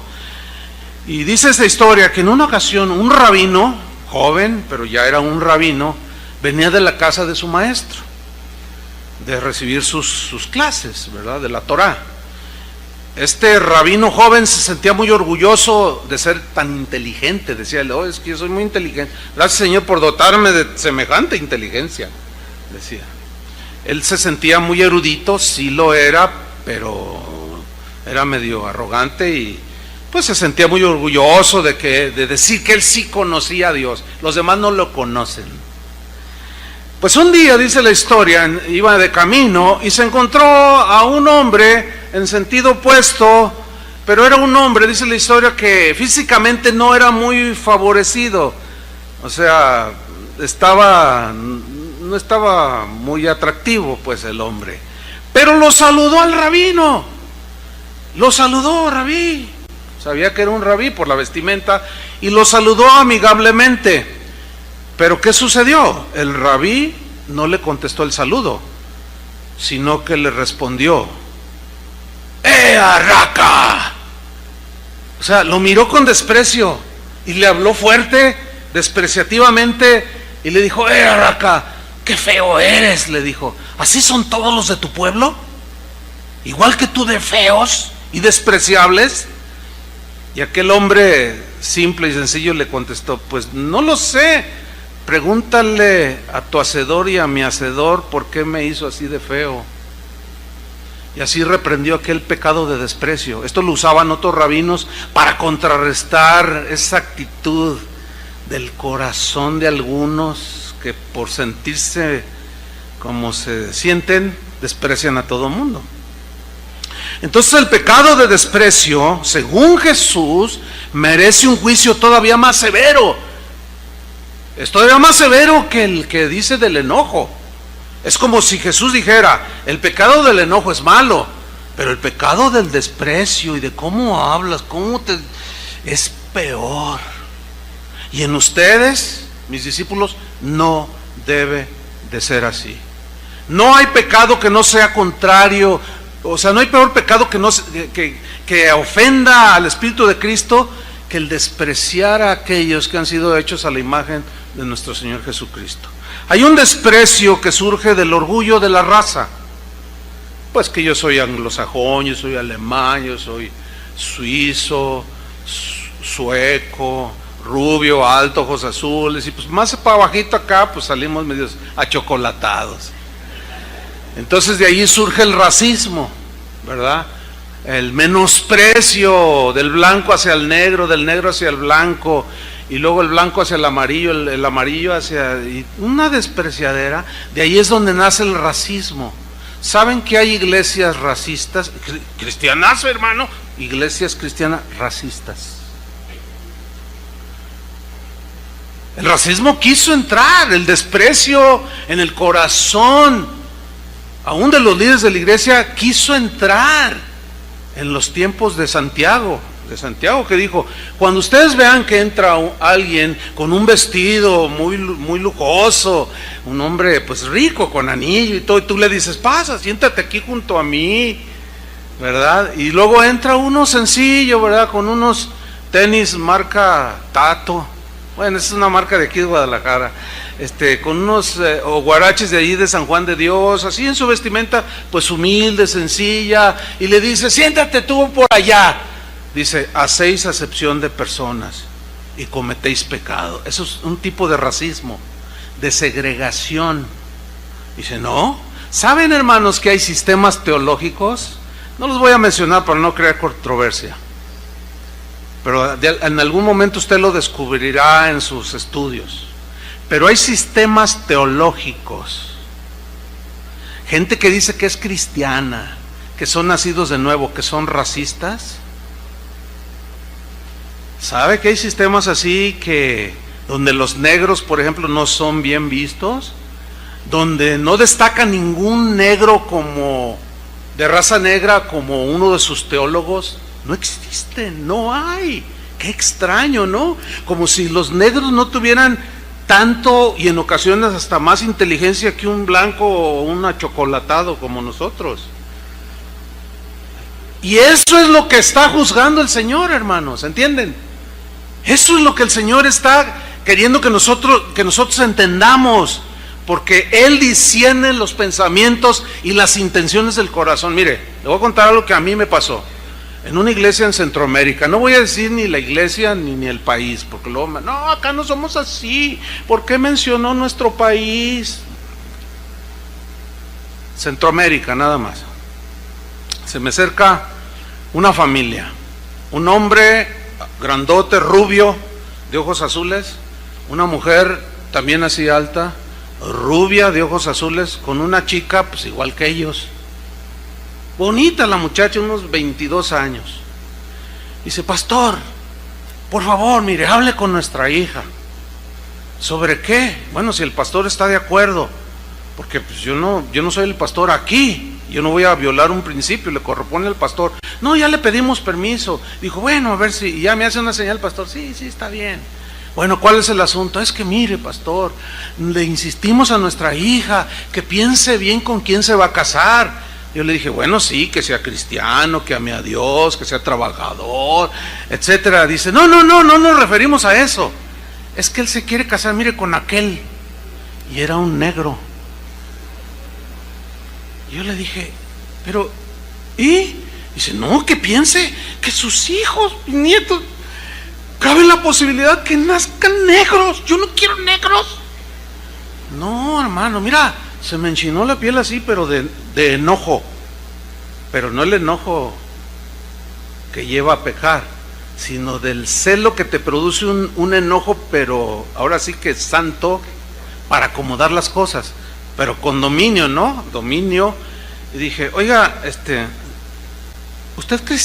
Y dice esta historia que en una ocasión un rabino, joven, pero ya era un rabino, venía de la casa de su maestro, de recibir sus clases, ¿verdad? De la Torá. Este rabino joven se sentía muy orgulloso de ser tan inteligente. Decía, oh, es que yo soy muy inteligente. Gracias, Señor, por dotarme de semejante inteligencia, decía. Él se sentía muy erudito, sí lo era, pero era medio arrogante y pues se sentía muy orgulloso de decir que él sí conocía a Dios. Los demás no lo conocen. Pues un día, dice la historia, iba de camino y se encontró a un hombre en sentido opuesto, pero era un hombre, dice la historia, que físicamente no era muy favorecido. O sea, no estaba muy atractivo, pues, el hombre. Pero lo saludó al rabino. Lo saludó, rabí. Sabía que era un rabí por la vestimenta y lo saludó amigablemente. Pero ¿qué sucedió? El rabí no le contestó el saludo, sino que le respondió, raca. O sea, lo miró con desprecio y le habló fuerte, despreciativamente, y le dijo, raca, qué feo eres, le dijo. ¿Así son todos los de tu pueblo? Igual que tú de feos y despreciables. Y aquel hombre simple y sencillo le contestó, pues no lo sé, pregúntale a tu hacedor y a mi hacedor por qué me hizo así de feo. Y así reprendió aquel pecado de desprecio. Esto lo usaban otros rabinos para contrarrestar esa actitud del corazón de algunos que por sentirse como se sienten, desprecian a todo mundo. Entonces el pecado de desprecio, según Jesús, merece un juicio todavía más severo. Es todavía más severo que el que dice del enojo. Es como si Jesús dijera, el pecado del enojo es malo, pero el pecado del desprecio y de cómo hablas, es peor. Y en ustedes, mis discípulos, no debe de ser así. No hay pecado que no sea contrario. O sea, no hay peor pecado que ofenda al Espíritu de Cristo que el despreciar a aquellos que han sido hechos a la imagen de nuestro Señor Jesucristo. Hay un desprecio que surge del orgullo de la raza. Pues que yo soy anglosajón, yo soy alemán, yo soy suizo, sueco, rubio, alto, ojos azules, y pues más para bajito acá, pues salimos medios achocolatados. Entonces de ahí surge el racismo, ¿verdad? El menosprecio del blanco hacia el negro, del negro hacia el blanco, y luego el blanco hacia el amarillo, el amarillo hacia... una despreciadera. De ahí es donde nace el racismo. ¿Saben que hay iglesias racistas? Cristianas, hermano, iglesias cristianas racistas. El racismo quiso entrar, el desprecio en el corazón aún de los líderes de la iglesia quiso entrar en los tiempos de Santiago que dijo, cuando ustedes vean que entra alguien con un vestido muy, muy lujoso, un hombre pues rico, con anillo y todo, y tú le dices, pasa, siéntate aquí junto a mí, ¿verdad? Y luego entra uno sencillo, ¿verdad? Con unos tenis marca Tato. Bueno, esa es una marca de aquí de Guadalajara. Con unos o guaraches de ahí de San Juan de Dios, así en su vestimenta, pues humilde, sencilla, y le dice, siéntate tú por allá. Dice, hacéis acepción de personas y cometéis pecado. Eso es un tipo de racismo, de segregación. Dice, no. ¿Saben, hermanos, que hay sistemas teológicos? No los voy a mencionar para no crear controversia, pero en algún momento usted lo descubrirá en sus estudios. Pero hay sistemas teológicos, gente que dice que es cristiana, que son nacidos de nuevo, que son racistas. ¿Sabe que hay sistemas así que donde los negros, por ejemplo, no son bien vistos? Donde no destaca ningún negro como de raza negra como uno de sus teólogos. No existen, no hay. Qué extraño, ¿no? Como si los negros no tuvieran tanto y en ocasiones hasta más inteligencia que un blanco o un achocolatado como nosotros. Y eso es lo que está juzgando el Señor, hermanos, ¿entienden? Eso es lo que el Señor está queriendo que nosotros entendamos, porque Él discierne los pensamientos y las intenciones del corazón. Mire, le voy a contar algo que a mí me pasó en una iglesia en Centroamérica. No voy a decir ni la iglesia ni el país, porque luego, no, acá no somos así. ¿Por qué mencionó nuestro país? Centroamérica, nada más. Se me acerca una familia, un hombre grandote, rubio, de ojos azules, una mujer también así alta, rubia, de ojos azules, con una chica pues igual que ellos. Bonita la muchacha, unos 22 años. Dice, pastor, por favor, mire, hable con nuestra hija. ¿Sobre qué? Bueno, si el pastor está de acuerdo, porque pues yo no soy el pastor aquí, yo no voy a violar un principio, le corresponde al pastor. No, ya le pedimos permiso. Dijo, bueno, a ver si, y ya me hace una señal el pastor, sí, está bien. Bueno, ¿cuál es el asunto? Es que mire, pastor, le insistimos a nuestra hija que piense bien con quién se va a casar. Yo le dije, bueno, sí, que sea cristiano, que ame a Dios, que sea trabajador, etcétera. Dice, no nos referimos a eso. Es que él se quiere casar, mire, con aquel. Y era un negro. Yo le dije, pero, ¿y? Dice, no, que piense que sus hijos, nietos, cabe la posibilidad que nazcan negros. Yo no quiero negros. No, hermano, mira, se me enchinó la piel así, pero de enojo. Pero no el enojo que lleva a pecar, sino del celo que te produce un enojo, pero ahora sí que es santo, para acomodar las cosas, pero con dominio, ¿no? Dominio. Y dije, oiga, ¿usted cree?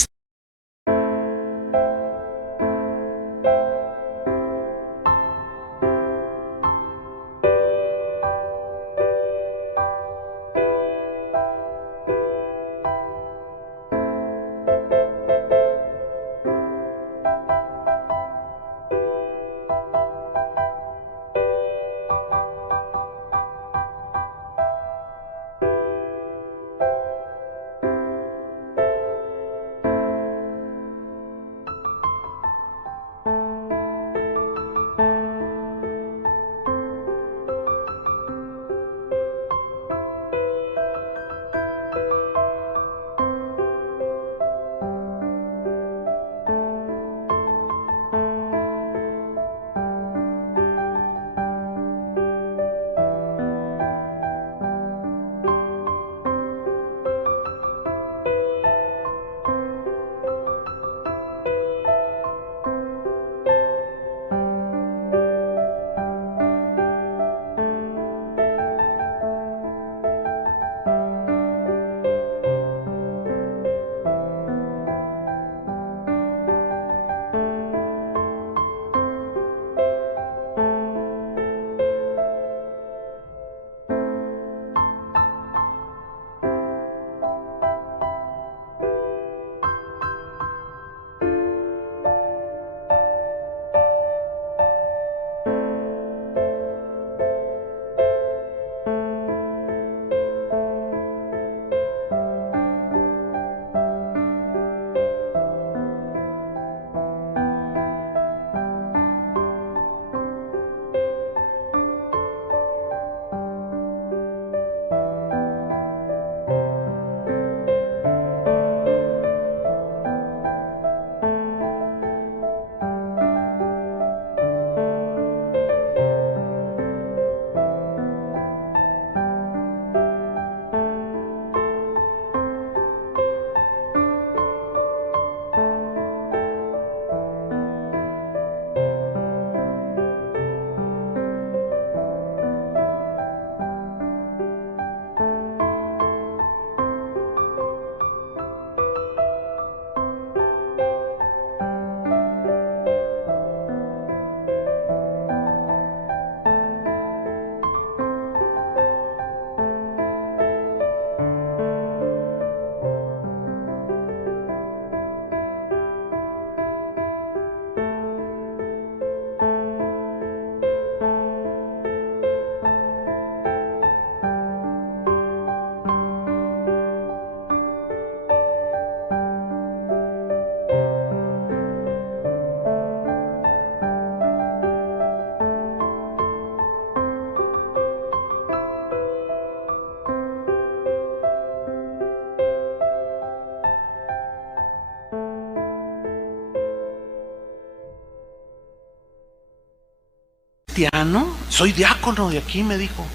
cristiano? Soy diácono de aquí, me dijo.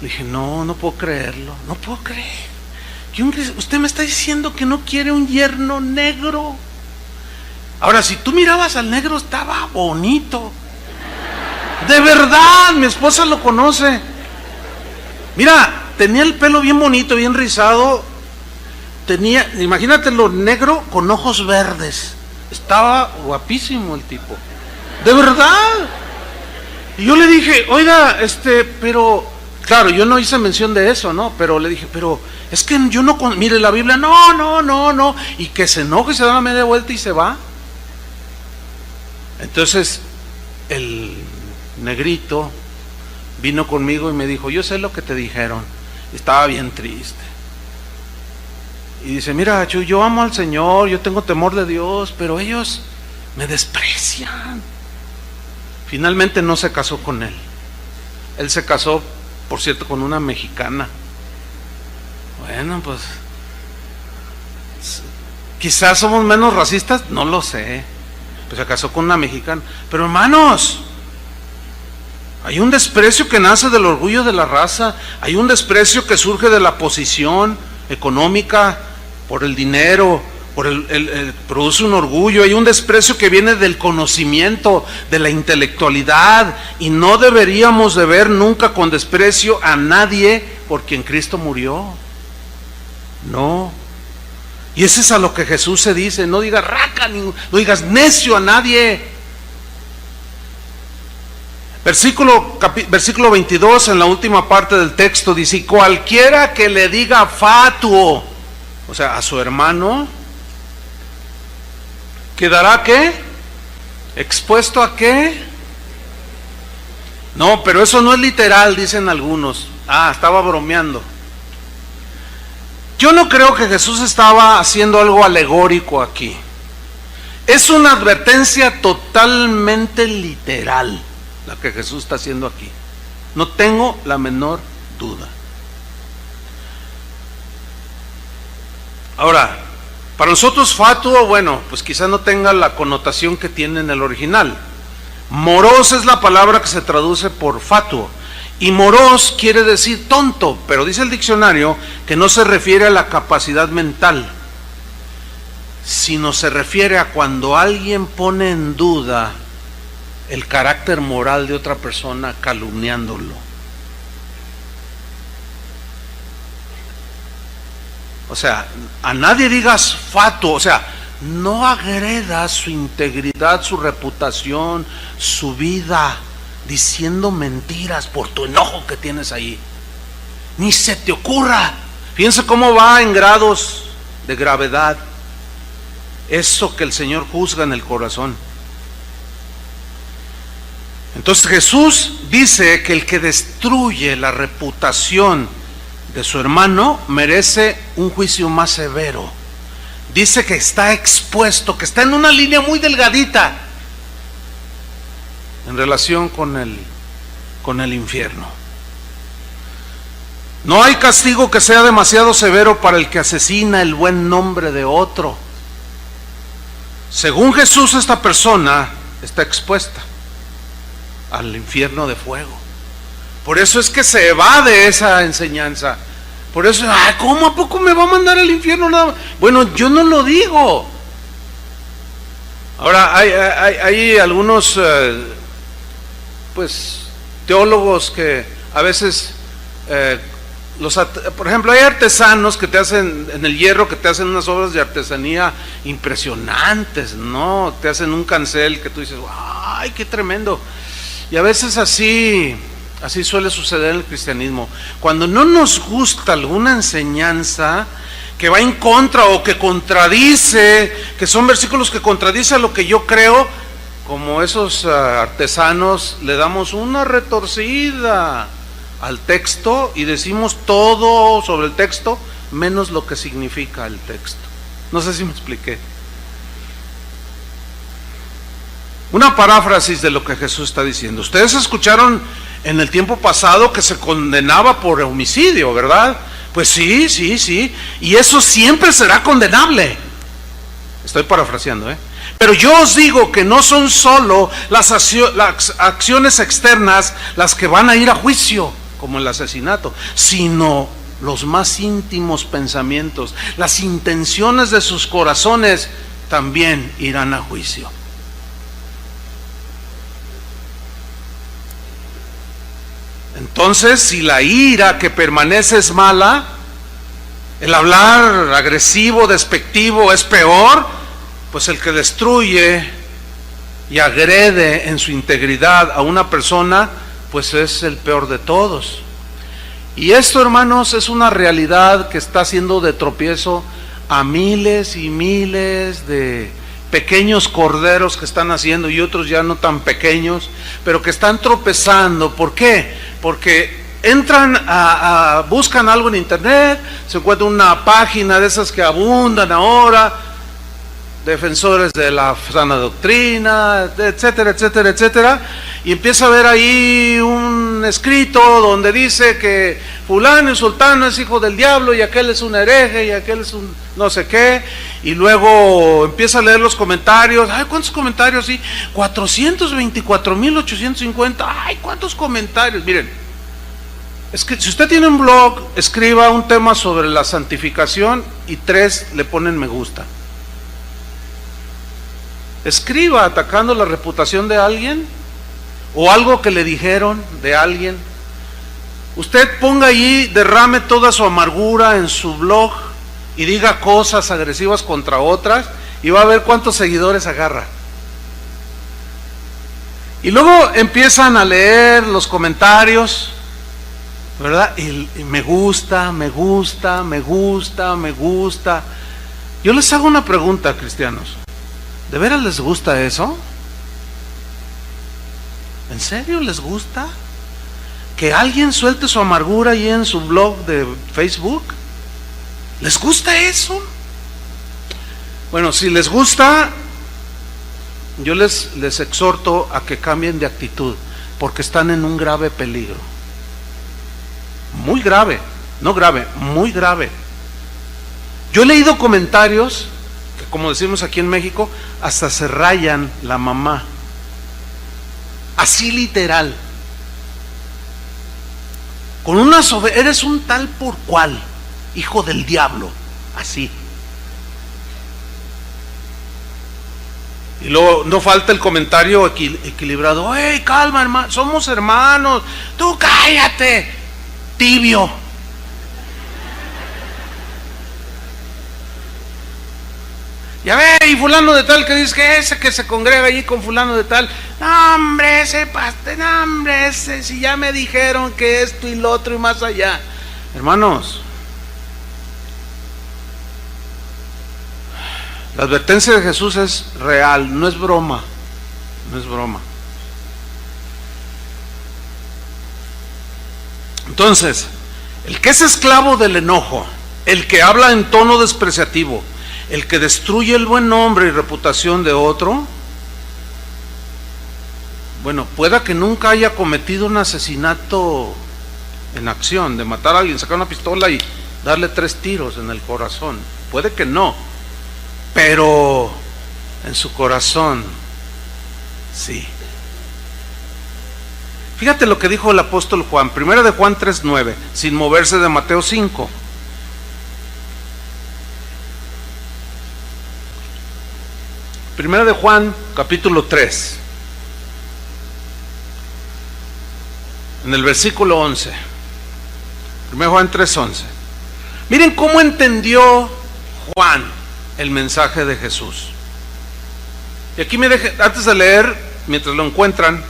Le dije, no puedo creerlo, no puedo creer. Usted me está diciendo que no quiere un yerno negro. Ahora, si tú mirabas al negro, estaba bonito. De verdad, mi esposa lo conoce. Mira, tenía el pelo bien bonito, bien rizado. Imagínatelo, negro con ojos verdes. Estaba guapísimo el tipo. De verdad. Y yo le dije, oiga, pero, claro, yo no hice mención de eso, ¿no? Pero le dije, pero es que yo no, mire la Biblia, no. Y que se enoje, se da una media vuelta y se va. Entonces, el negrito vino conmigo y me dijo, yo sé lo que te dijeron. Estaba bien triste. Y dice, mira, Chuy, yo amo al Señor, yo tengo temor de Dios, pero ellos me desprecian. Finalmente no se casó con él. Él se casó, por cierto, con una mexicana. Bueno, pues quizás somos menos racistas, no lo sé. Pues se casó con una mexicana. Pero hermanos, hay un desprecio que nace del orgullo de la raza. Hay un desprecio que surge de la posición económica, por el dinero, produce un orgullo. Hay un desprecio que viene del conocimiento, de la intelectualidad, y no deberíamos de ver nunca con desprecio a nadie por quien Cristo murió. No. Y ese es a lo que Jesús se dice. No digas raca, no digas necio a nadie. Versículo 22, en la última parte del texto, dice: cualquiera que le diga fatuo, o sea, a su hermano, ¿quedará qué? ¿Expuesto a qué? No, pero eso no es literal, dicen algunos. Estaba bromeando. Yo no creo que Jesús estaba haciendo algo alegórico aquí. Es una advertencia totalmente literal la que Jesús está haciendo aquí. No tengo la menor duda. Ahora, para nosotros fatuo, bueno, pues quizá no tenga la connotación que tiene en el original. Moros es la palabra que se traduce por fatuo. Y moros quiere decir tonto, pero dice el diccionario que no se refiere a la capacidad mental, sino se refiere a cuando alguien pone en duda el carácter moral de otra persona calumniándolo. O sea, a nadie digas fatuo, o sea, no agredas su integridad, su reputación, su vida, diciendo mentiras por tu enojo que tienes ahí. Ni se te ocurra. Fíjense cómo va en grados de gravedad eso que el Señor juzga en el corazón. Entonces Jesús dice que el que destruye la reputación de su hermano merece un juicio más severo. Dice que está expuesto, que está en una línea muy delgadita en relación con el infierno. No hay castigo que sea demasiado severo para el que asesina el buen nombre de otro. Según Jesús, esta persona está expuesta al infierno de fuego. Por eso es que se evade esa enseñanza. Por eso, ¿cómo a poco me va a mandar al infierno? Bueno, yo no lo digo. Ahora, hay algunos teólogos que a veces, por ejemplo, hay artesanos que te hacen, en el hierro, que te hacen unas obras de artesanía impresionantes, ¿no? Te hacen un cancel que tú dices, ¡ay, qué tremendo! Y a veces así suele suceder en el cristianismo. Cuando no nos gusta alguna enseñanza que va en contra o que contradice, que son versículos que contradicen lo que yo creo, como esos artesanos, le damos una retorcida al texto y decimos todo sobre el texto menos lo que significa el texto. No sé si me expliqué. Una paráfrasis de lo que Jesús está diciendo. Ustedes escucharon en el tiempo pasado que se condenaba por homicidio, ¿verdad? Pues sí, y eso siempre será condenable. Estoy parafraseando, Pero yo os digo que no son solo las acciones externas las que van a ir a juicio, como el asesinato, sino los más íntimos pensamientos, las intenciones de sus corazones también irán a juicio. Entonces, si la ira que permanece es mala, el hablar agresivo, despectivo es peor, pues el que destruye y agrede en su integridad a una persona, pues es el peor de todos. Y esto, hermanos, es una realidad que está haciendo de tropiezo a miles y miles de pequeños corderos que están haciendo, y otros ya no tan pequeños, pero que están tropezando. ¿Por qué? Porque entran buscan algo en internet, se encuentra una página de esas que abundan ahora, defensores de la sana doctrina, etcétera, etcétera, etcétera, y empieza a ver ahí un escrito donde dice que fulano y sultano es hijo del diablo, y aquel es un hereje, y aquel es un no sé qué, y luego empieza a leer los comentarios. Ay, ¿cuántos comentarios? Sí, 424,850. Ay, ¿cuántos comentarios? Miren, es que si usted tiene un blog, escriba un tema sobre la santificación y 3 le ponen me gusta. Escriba atacando la reputación de alguien o algo que le dijeron de alguien. Usted ponga allí, derrame toda su amargura en su blog y diga cosas agresivas contra otras, y va a ver cuántos seguidores agarra. Y luego empiezan a leer los comentarios, ¿verdad? Y me gusta, me gusta, me gusta, me gusta. Yo les hago una pregunta, cristianos. ¿De veras les gusta eso? ¿En serio les gusta que alguien suelte su amargura ahí en su blog de Facebook? ¿Les gusta eso? Bueno, si les gusta, yo les exhorto a que cambien de actitud, porque están en un grave peligro. Muy grave, no grave, muy grave. Yo he leído comentarios que, como decimos aquí en México, hasta se rayan la mamá. Así literal. Con una eres un tal por cual, hijo del diablo, así. Y luego no falta el comentario equilibrado. ¡Hey, calma, hermano! Somos hermanos. ¡Tú cállate, tibio! Ya ve, y fulano de tal que dice que ese que se congrega allí con fulano de tal. No, hombre, ese pastor, no, hombre, ese, si ya me dijeron que esto y lo otro y más allá. Hermanos, la advertencia de Jesús es real, no es broma, no es broma. Entonces, el que es esclavo del enojo, el que habla en tono despreciativo, el que destruye el buen nombre y reputación de otro, bueno, pueda que nunca haya cometido un asesinato en acción, de matar a alguien, sacar una pistola y darle 3 tiros en el corazón, puede que no, pero en su corazón, sí. Fíjate lo que dijo el apóstol Juan, 1 de Juan 3:9, sin moverse de Mateo 5. Primera de Juan, capítulo 3, en el versículo 11. 1 Juan 3:11. Miren cómo entendió Juan el mensaje de Jesús. Y aquí antes de leer, mientras lo encuentran,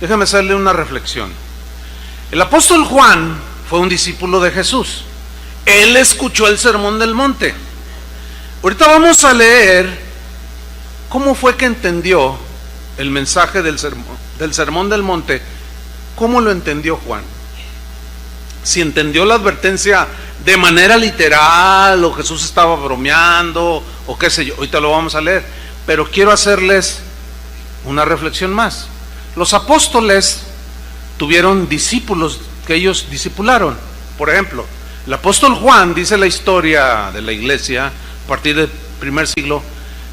déjame hacerle una reflexión. El apóstol Juan fue un discípulo de Jesús. Él escuchó el sermón del monte. Ahorita vamos a leer cómo fue que entendió el mensaje del sermón del monte. ¿Cómo lo entendió Juan? Si entendió la advertencia de manera literal, o Jesús estaba bromeando, o qué sé yo, ahorita lo vamos a leer, pero quiero hacerles una reflexión más. Los apóstoles tuvieron discípulos que ellos discipularon. Por ejemplo, el apóstol Juan, dice la historia de la iglesia a partir del primer siglo,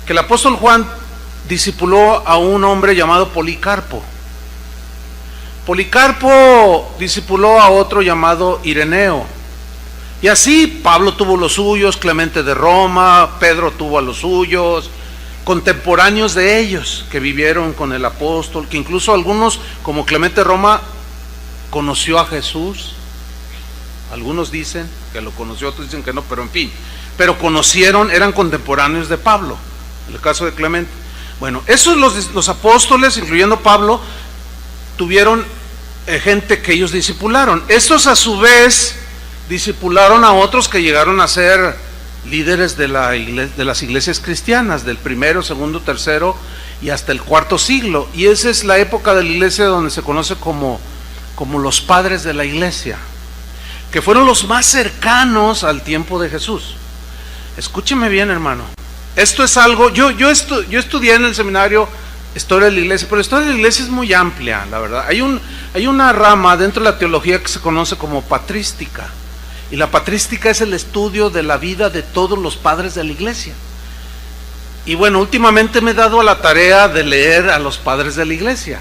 que el apóstol Juan discipuló a un hombre llamado Policarpo. Policarpo discipuló a otro llamado Ireneo. Y así Pablo tuvo los suyos, Clemente de Roma, Pedro tuvo a los suyos, contemporáneos de ellos que vivieron con el apóstol, que incluso algunos, como Clemente de Roma, conoció a Jesús. Algunos dicen que lo conoció, otros dicen que no, pero en fin, pero conocieron, eran contemporáneos de Pablo, en el caso de Clemente. Bueno, esos los apóstoles, incluyendo Pablo, tuvieron gente que ellos discipularon. Estos a su vez discipularon a otros que llegaron a ser líderes de las iglesias cristianas, del primero, segundo, tercero y hasta el cuarto siglo. Y esa es la época de la iglesia donde se conoce como los padres de la iglesia, que fueron los más cercanos al tiempo de Jesús. Escúcheme bien, hermano. Esto es algo, yo estudié en el seminario historia de la iglesia, pero la historia de la iglesia es muy amplia, la verdad. Hay una rama dentro de la teología que se conoce como patrística. Y la patrística es el estudio de la vida de todos los padres de la iglesia. Y bueno, últimamente me he dado a la tarea de leer a los padres de la iglesia.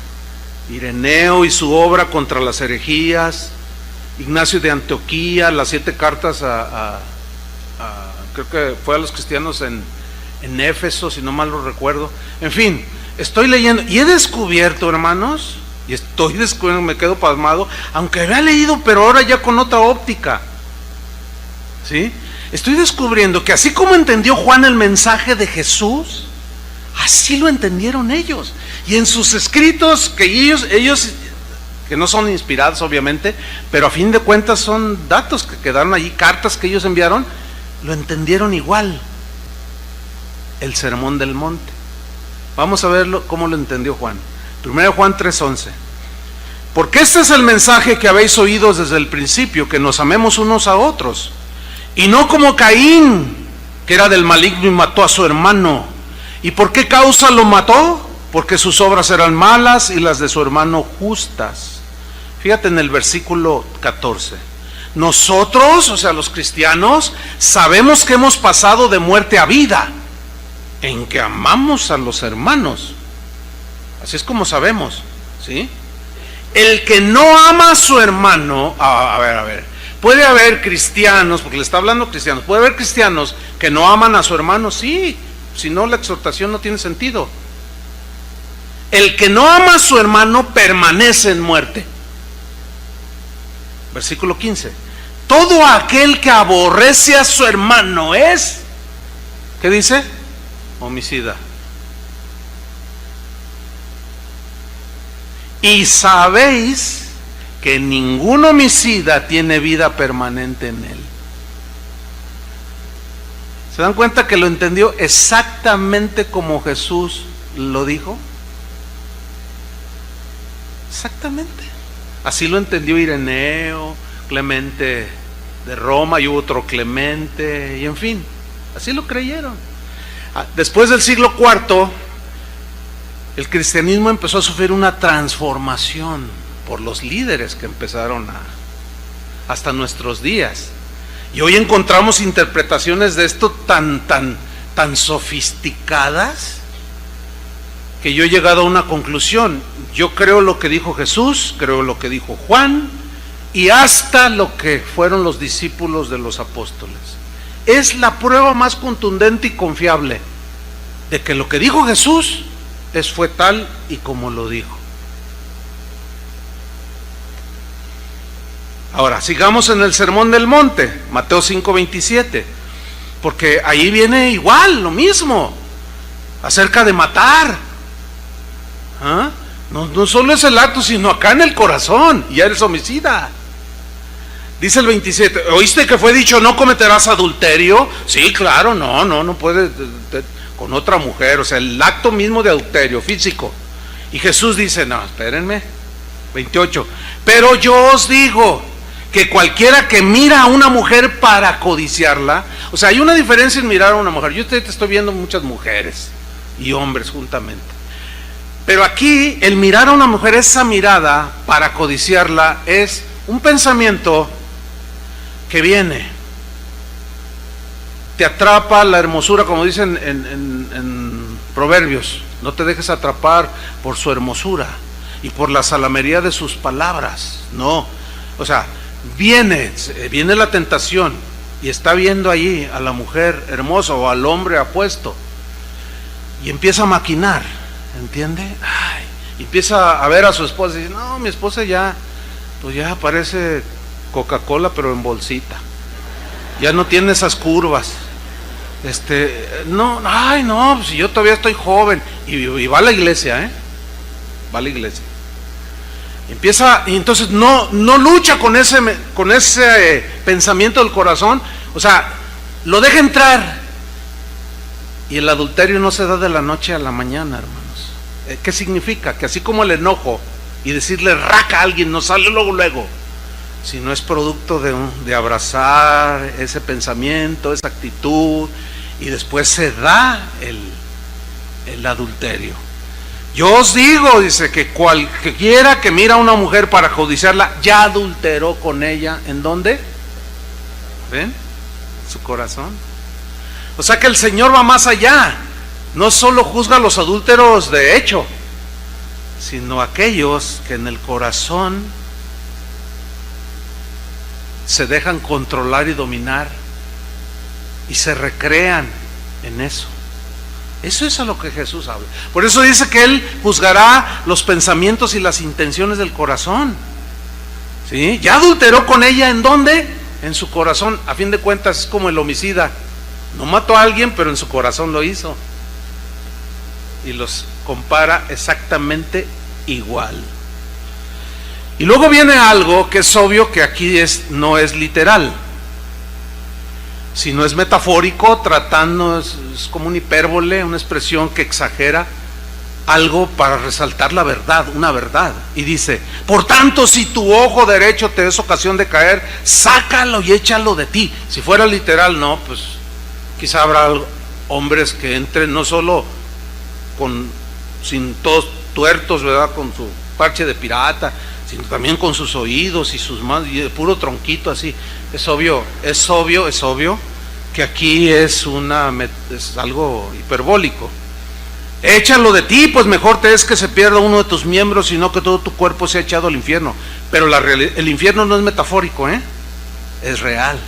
Ireneo y su obra contra las herejías, Ignacio de Antioquía, las 7 cartas creo que fue a los cristianos en Éfeso, si no mal lo recuerdo. En fin, estoy leyendo y he descubierto, hermanos, y estoy descubriendo, me quedo pasmado, aunque había leído, pero ahora ya con otra óptica. ¿Sí? Estoy descubriendo que así como entendió Juan el mensaje de Jesús, así lo entendieron ellos. Y en sus escritos, que ellos que no son inspirados obviamente, pero a fin de cuentas son datos que quedaron allí, cartas que ellos enviaron, lo entendieron igual. El sermón del monte. Vamos a verlo cómo lo entendió Juan. 1 Juan 3:11. Porque este es el mensaje que habéis oído desde el principio, que nos amemos unos a otros. Y no como Caín, que era del maligno y mató a su hermano. ¿Y por qué causa lo mató? Porque sus obras eran malas y las de su hermano justas. Fíjate en el versículo 14. Nosotros, o sea los cristianos, sabemos que hemos pasado de muerte a vida, en que amamos a los hermanos. Así es como sabemos, ¿sí? El que no ama a su hermano, a ver, puede haber cristianos, porque le está hablando cristianos, puede haber cristianos que no aman a su hermano, sí, si no la exhortación no tiene sentido. El que no ama a su hermano permanece en muerte. Versículo 15. Todo aquel que aborrece a su hermano es, ¿qué dice? Homicida. Y sabéis que ningún homicida tiene vida permanente en él. ¿Se dan cuenta que lo entendió exactamente como Jesús lo dijo? Exactamente. Así lo entendió Ireneo, Clemente de Roma, y hubo otro Clemente, y en fin, así lo creyeron. Después del siglo IV, el cristianismo empezó a sufrir una transformación por los líderes que empezaron hasta nuestros días. Y hoy encontramos interpretaciones de esto tan sofisticadas, que yo he llegado a una conclusión. Yo creo lo que dijo Jesús, creo lo que dijo Juan, y hasta lo que fueron los discípulos de los apóstoles. Es la prueba más contundente y confiable de que lo que dijo Jesús fue tal y como lo dijo. Ahora, sigamos en el Sermón del Monte, Mateo 5:27, porque ahí viene igual, lo mismo, acerca de matar. ¿Ah? No solo es el acto, sino acá en el corazón, ya eres homicida. Dice el 27, ¿oíste que fue dicho no cometerás adulterio? Sí, claro, no puedes con otra mujer, o sea, el acto mismo de adulterio físico. Y Jesús dice, no, espérenme, 28, pero yo os digo que cualquiera que mira a una mujer para codiciarla, o sea, hay una diferencia en mirar a una mujer. Yo te estoy viendo muchas mujeres y hombres juntamente, pero aquí el mirar a una mujer, esa mirada para codiciarla, es un pensamiento que viene, te atrapa la hermosura, como dicen en Proverbios, no te dejes atrapar por su hermosura y por la salamería de sus palabras. No, o sea, viene la tentación y está viendo allí a la mujer hermosa o al hombre apuesto y empieza a maquinar, ¿entiende? Ay, empieza a ver a su esposa y dice, no, mi esposa ya, pues ya parece Coca-Cola pero en bolsita, ya no tiene esas curvas. No, ay no, pues si yo todavía estoy joven, y va a la iglesia, va a la iglesia. Empieza, y entonces no lucha con ese pensamiento del corazón, o sea, lo deja entrar. Y el adulterio no se da de la noche a la mañana, hermanos. ¿Qué significa? Que así como el enojo y decirle raca a alguien no sale luego, sino es producto de abrazar ese pensamiento, esa actitud, y después se da el adulterio. Yo os digo, dice, que cualquiera que mira a una mujer para codiciarla, ya adulteró con ella. ¿En dónde? ¿Ven? Su corazón. O sea que el Señor va más allá. No solo juzga a los adúlteros de hecho, sino aquellos que en el corazón se dejan controlar y dominar y se recrean en eso. Eso es a lo que Jesús habla. Por eso dice que Él juzgará los pensamientos y las intenciones del corazón. ¿Sí? Ya adulteró con ella, ¿en dónde? En su corazón. A fin de cuentas es como el homicida. No mató a alguien, pero en su corazón lo hizo. Y los compara exactamente igual. Y luego viene algo que es obvio que aquí no es literal, sino es metafórico, es como una hipérbole, una expresión que exagera algo para resaltar la verdad, una verdad. Y dice, por tanto, si tu ojo derecho te es ocasión de caer, sácalo y échalo de ti. Si fuera literal, no, pues quizá habrá hombres que entren no solo sin todos tuertos, ¿verdad?, con su parche de pirata, sino también con sus oídos y sus manos, y de puro tronquito así. Es obvio que aquí es algo hiperbólico. Échalo de ti, pues mejor te es que se pierda uno de tus miembros, sino que todo tu cuerpo sea echado al infierno. Pero el infierno no es metafórico, es real.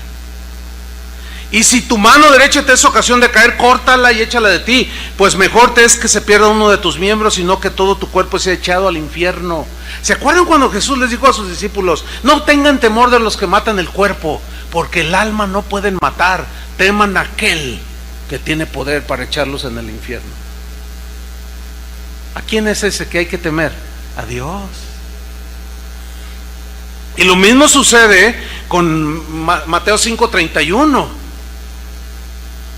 Y si tu mano derecha te es ocasión de caer, córtala y échala de ti, pues mejor te es que se pierda uno de tus miembros, sino que todo tu cuerpo sea echado al infierno. ¿Se acuerdan cuando Jesús les dijo a sus discípulos, no tengan temor de los que matan el cuerpo, porque el alma no pueden matar, teman a aquel que tiene poder para echarlos en el infierno? ¿A quién es ese que hay que temer? A Dios. Y lo mismo sucede con Mateo 5:31.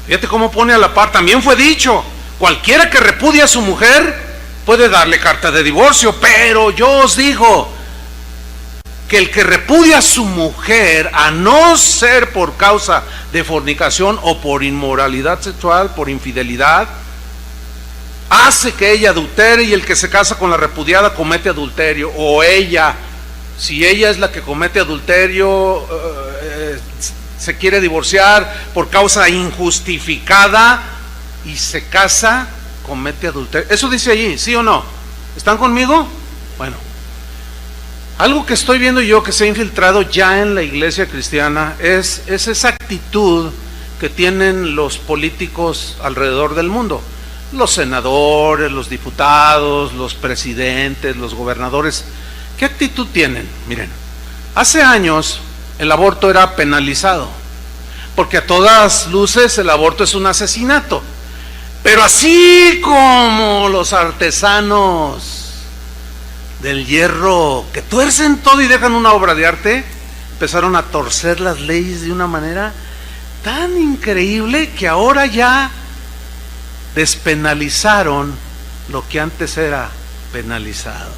Fíjate cómo pone a la par. También fue dicho, cualquiera que repudie a su mujer puede darle carta de divorcio, pero yo os digo que el que repudia a su mujer, a no ser por causa de fornicación o por inmoralidad sexual, por infidelidad, hace que ella adultere, y el que se casa con la repudiada comete adulterio. O ella, si ella es la que comete adulterio, se quiere divorciar por causa injustificada y se casa, comete adulterio. Eso dice allí, ¿sí o no? ¿Están conmigo? Bueno, algo que estoy viendo yo que se ha infiltrado ya en la iglesia cristiana es esa actitud que tienen los políticos alrededor del mundo. Los senadores, los diputados, los presidentes, los gobernadores. ¿Qué actitud tienen? Miren, hace años el aborto era penalizado, porque a todas luces el aborto es un asesinato. Pero así como los artesanos del hierro que tuercen todo y dejan una obra de arte, empezaron a torcer las leyes de una manera tan increíble que ahora ya despenalizaron lo que antes era penalizado.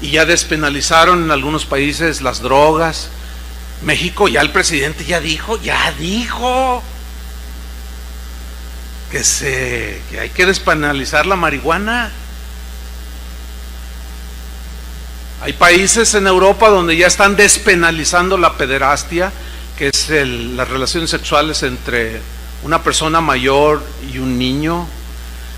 Y ya despenalizaron en algunos países las drogas. México, ya el presidente ya dijo que hay que despenalizar la marihuana. Hay países en Europa donde ya están despenalizando la pederastia, que es las relaciones sexuales entre una persona mayor y un niño.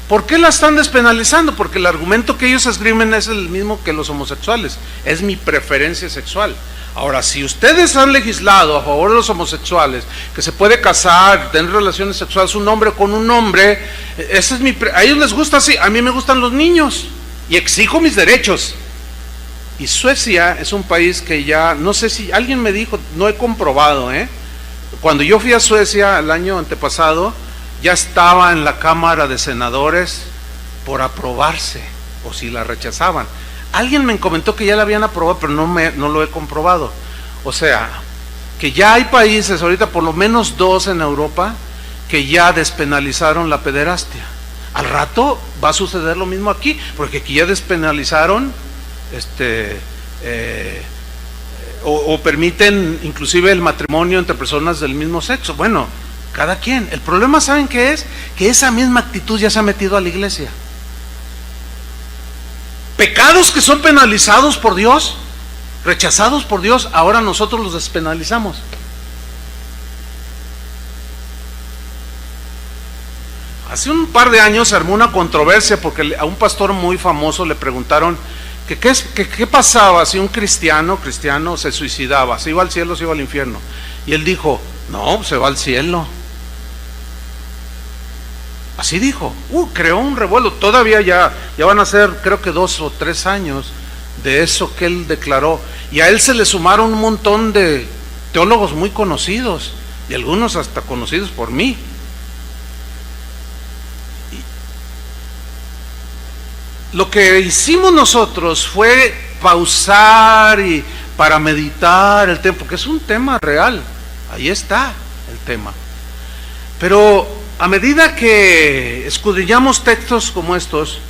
¿Por qué la están despenalizando? Porque el argumento que ellos esgrimen es el mismo que los homosexuales, es mi preferencia sexual. Ahora, si ustedes han legislado a favor de los homosexuales, que se puede casar, tener relaciones sexuales un hombre con un hombre, ese es a ellos les gusta así, a mí me gustan los niños y exijo mis derechos. Y Suecia es un país que ya, no sé si alguien me dijo, no he comprobado, cuando yo fui a Suecia el año antepasado, ya estaba en la Cámara de Senadores por aprobarse, o si la rechazaban. Alguien me comentó que ya la habían aprobado, pero no lo he comprobado. O sea, que ya hay países, ahorita por lo menos 2 en Europa, que ya despenalizaron la pederastia. Al rato va a suceder lo mismo aquí, porque aquí ya despenalizaron o permiten inclusive el matrimonio entre personas del mismo sexo. Bueno, cada quien. El problema, ¿saben qué es? Que esa misma actitud ya se ha metido a la iglesia. Pecados que son penalizados por Dios, rechazados por Dios, ahora nosotros los despenalizamos. Hace un par de años se armó una controversia porque a un pastor muy famoso le preguntaron que qué pasaba si un cristiano se suicidaba, se iba al cielo, se iba al infierno. Y él dijo, no, se va al cielo. Así dijo. Creó un revuelo. Todavía ya van a ser, creo que 2 o 3 años de eso que él declaró. Y a él se le sumaron un montón de teólogos muy conocidos, y algunos hasta conocidos por mí. Lo que hicimos nosotros fue pausar y para meditar el tema, porque es un tema real. Ahí está el tema. Pero a medida que escudriñamos textos como estos,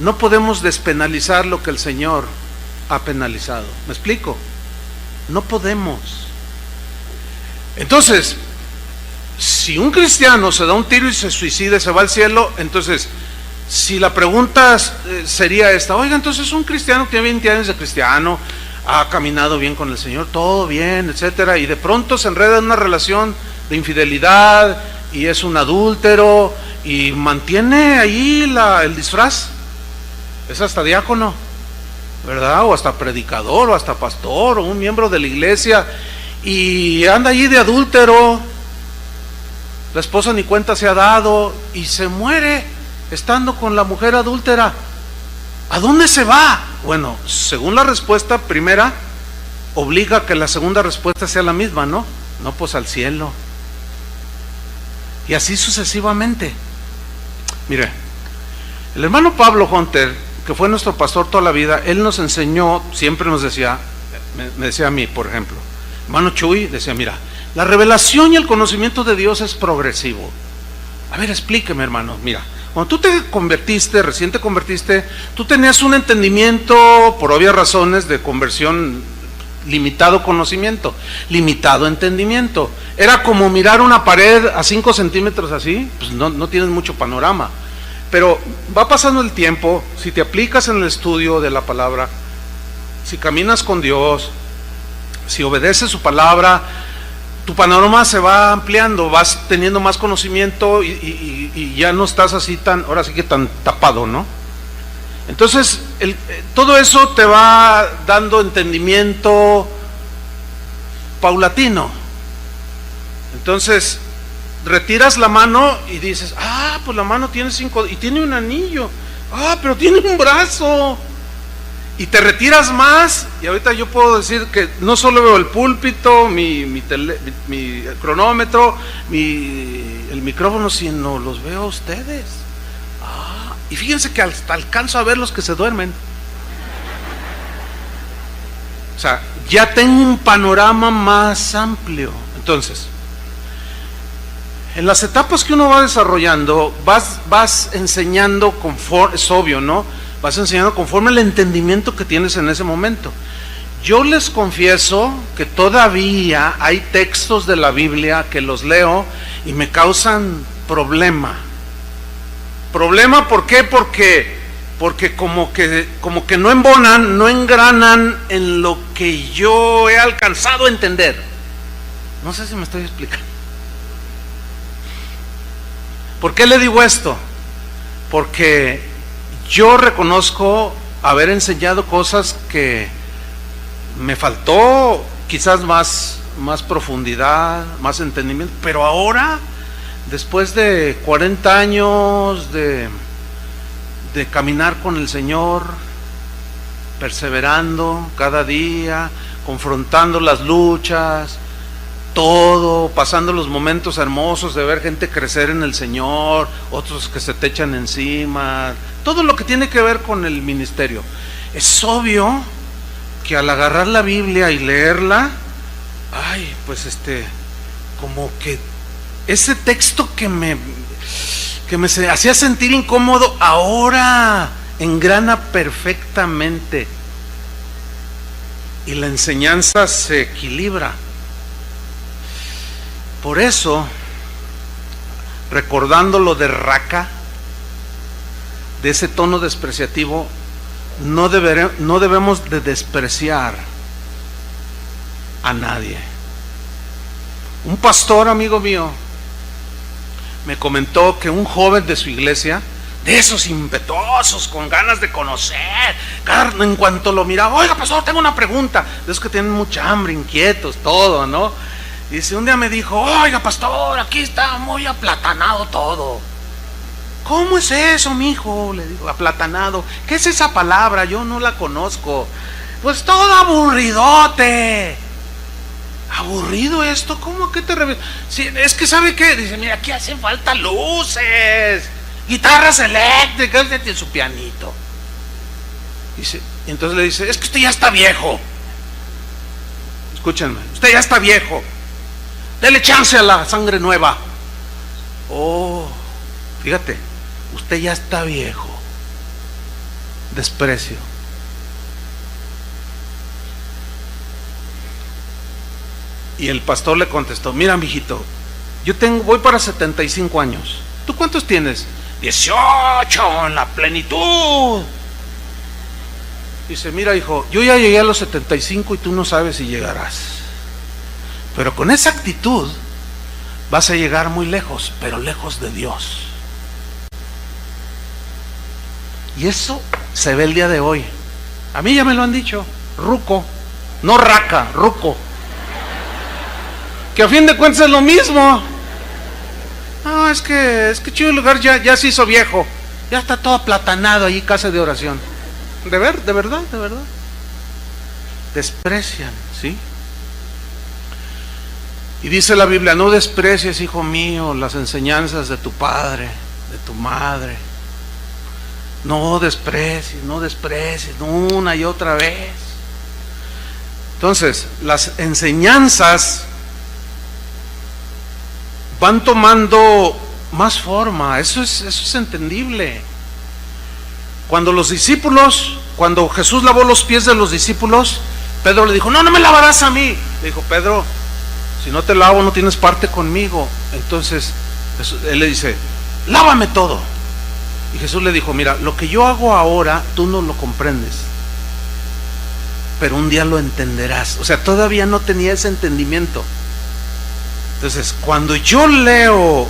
no podemos despenalizar lo que el Señor ha penalizado. ¿Me explico? No podemos. Entonces, si un cristiano se da un tiro y se suicida y se va al cielo, entonces, si la pregunta sería esta, oiga, entonces un cristiano que tiene 20 años de cristiano, ha caminado bien con el Señor, todo bien, etcétera, y de pronto se enreda en una relación de infidelidad, y es un adúltero, y mantiene ahí el disfraz, es hasta diácono, ¿verdad? O hasta predicador, o hasta pastor, o un miembro de la iglesia, y anda allí de adúltero, la esposa ni cuenta se ha dado, y se muere estando con la mujer adúltera. ¿A dónde se va? Bueno, según la respuesta primera, obliga a que la segunda respuesta sea la misma, ¿no? No, pues al cielo. Y así sucesivamente. Mire, el hermano Pablo Hunter, que fue nuestro pastor toda la vida, él nos enseñó, siempre nos decía, me decía a mí, por ejemplo, hermano Chuy, decía, mira, la revelación y el conocimiento de Dios es progresivo. A ver, explíqueme, hermano, mira, cuando tú te convertiste, recién te convertiste, tú tenías un entendimiento, por obvias razones, de conversión, limitado conocimiento, limitado entendimiento. Era como mirar una pared a 5 centímetros así, pues no tienes mucho panorama. Pero va pasando el tiempo, si te aplicas en el estudio de la palabra, si caminas con Dios, si obedeces su palabra, tu panorama se va ampliando, vas teniendo más conocimiento y ya no estás así ahora sí que tan tapado, ¿no? Entonces, todo eso te va dando entendimiento paulatino. Entonces, retiras la mano y dices, pues la mano tiene 5 y tiene un anillo, pero tiene un brazo. Y te retiras más, y ahorita yo puedo decir que no solo veo el púlpito, mi cronómetro, el micrófono, sino los veo a ustedes. Y fíjense que hasta alcanzo a ver los que se duermen. O sea, ya tengo un panorama más amplio. Entonces, en las etapas que uno va desarrollando, vas enseñando conforme, es obvio, ¿no? Vas enseñando conforme el entendimiento que tienes en ese momento. Yo les confieso que todavía hay textos de la Biblia que los leo y me causan problema. ¿Problema por qué? Porque como que no embonan, no engranan en lo que yo he alcanzado a entender. No sé si me estoy explicando. ¿Por qué le digo esto? porque yo reconozco haber enseñado cosas que me faltó quizás más profundidad, más entendimiento, pero ahora, después de 40 años de caminar con el Señor, perseverando cada día, confrontando las luchas, todo, pasando los momentos hermosos de ver gente crecer en el Señor, otros que se te echan encima, todo lo que tiene que ver con el ministerio. Es obvio que al agarrar la Biblia y leerla, pues como que ese texto que me hacía sentir incómodo, ahora engrana perfectamente y la enseñanza se equilibra. Por eso, recordando lo de Raca, de ese tono despreciativo, no debemos de despreciar a nadie. Un pastor amigo mío me comentó que un joven de su iglesia, de esos impetuosos, con ganas de conocer, en cuanto lo miraba, oiga pastor, tengo una pregunta, de esos que tienen mucha hambre, inquietos, todo, ¿no? Y dice, un día me dijo, oiga pastor, aquí está muy aplatanado todo. ¿Cómo es eso, mijo? Le digo, aplatanado. ¿Qué es esa palabra? Yo no la conozco. Pues todo aburridote. ¿Aburrido esto? ¿Cómo? ¿A qué te refieres? Sí, es que ¿sabe qué? Dice, mira, aquí hacen falta luces, guitarras eléctricas, y su pianito. Dice, y entonces le dice, es que usted ya está viejo. Escúchenme, usted ya está viejo. Dele chance a la sangre nueva. Oh, fíjate, usted ya está viejo. Desprecio. Y el pastor le contestó, mira, mijito, voy para 75 años. ¿Tú cuántos tienes? 18, en la plenitud. Dice, mira, hijo, yo ya llegué a los 75 y tú no sabes si llegarás. Pero con esa actitud vas a llegar muy lejos, pero lejos de Dios. Y eso se ve el día de hoy. A mí ya me lo han dicho, ruco, no raca, ruco. Que a fin de cuentas es lo mismo. No, es que chido el lugar ya se hizo viejo. Ya está todo aplatanado ahí, casa de oración. De verdad. Desprecian, ¿sí? Y dice la Biblia, no desprecies, hijo mío, las enseñanzas de tu padre, de tu madre. No desprecies, una y otra vez. Entonces, las enseñanzas van tomando más forma, eso es entendible. Cuando Jesús lavó los pies de los discípulos, Pedro le dijo, no me lavarás a mí. Le dijo, Pedro, si no te lavo no tienes parte conmigo. Entonces él le dice, lávame todo. Y Jesús le dijo, mira, lo que yo hago ahora tú no lo comprendes, pero un día lo entenderás. O sea, todavía no tenía ese entendimiento. Entonces, cuando yo leo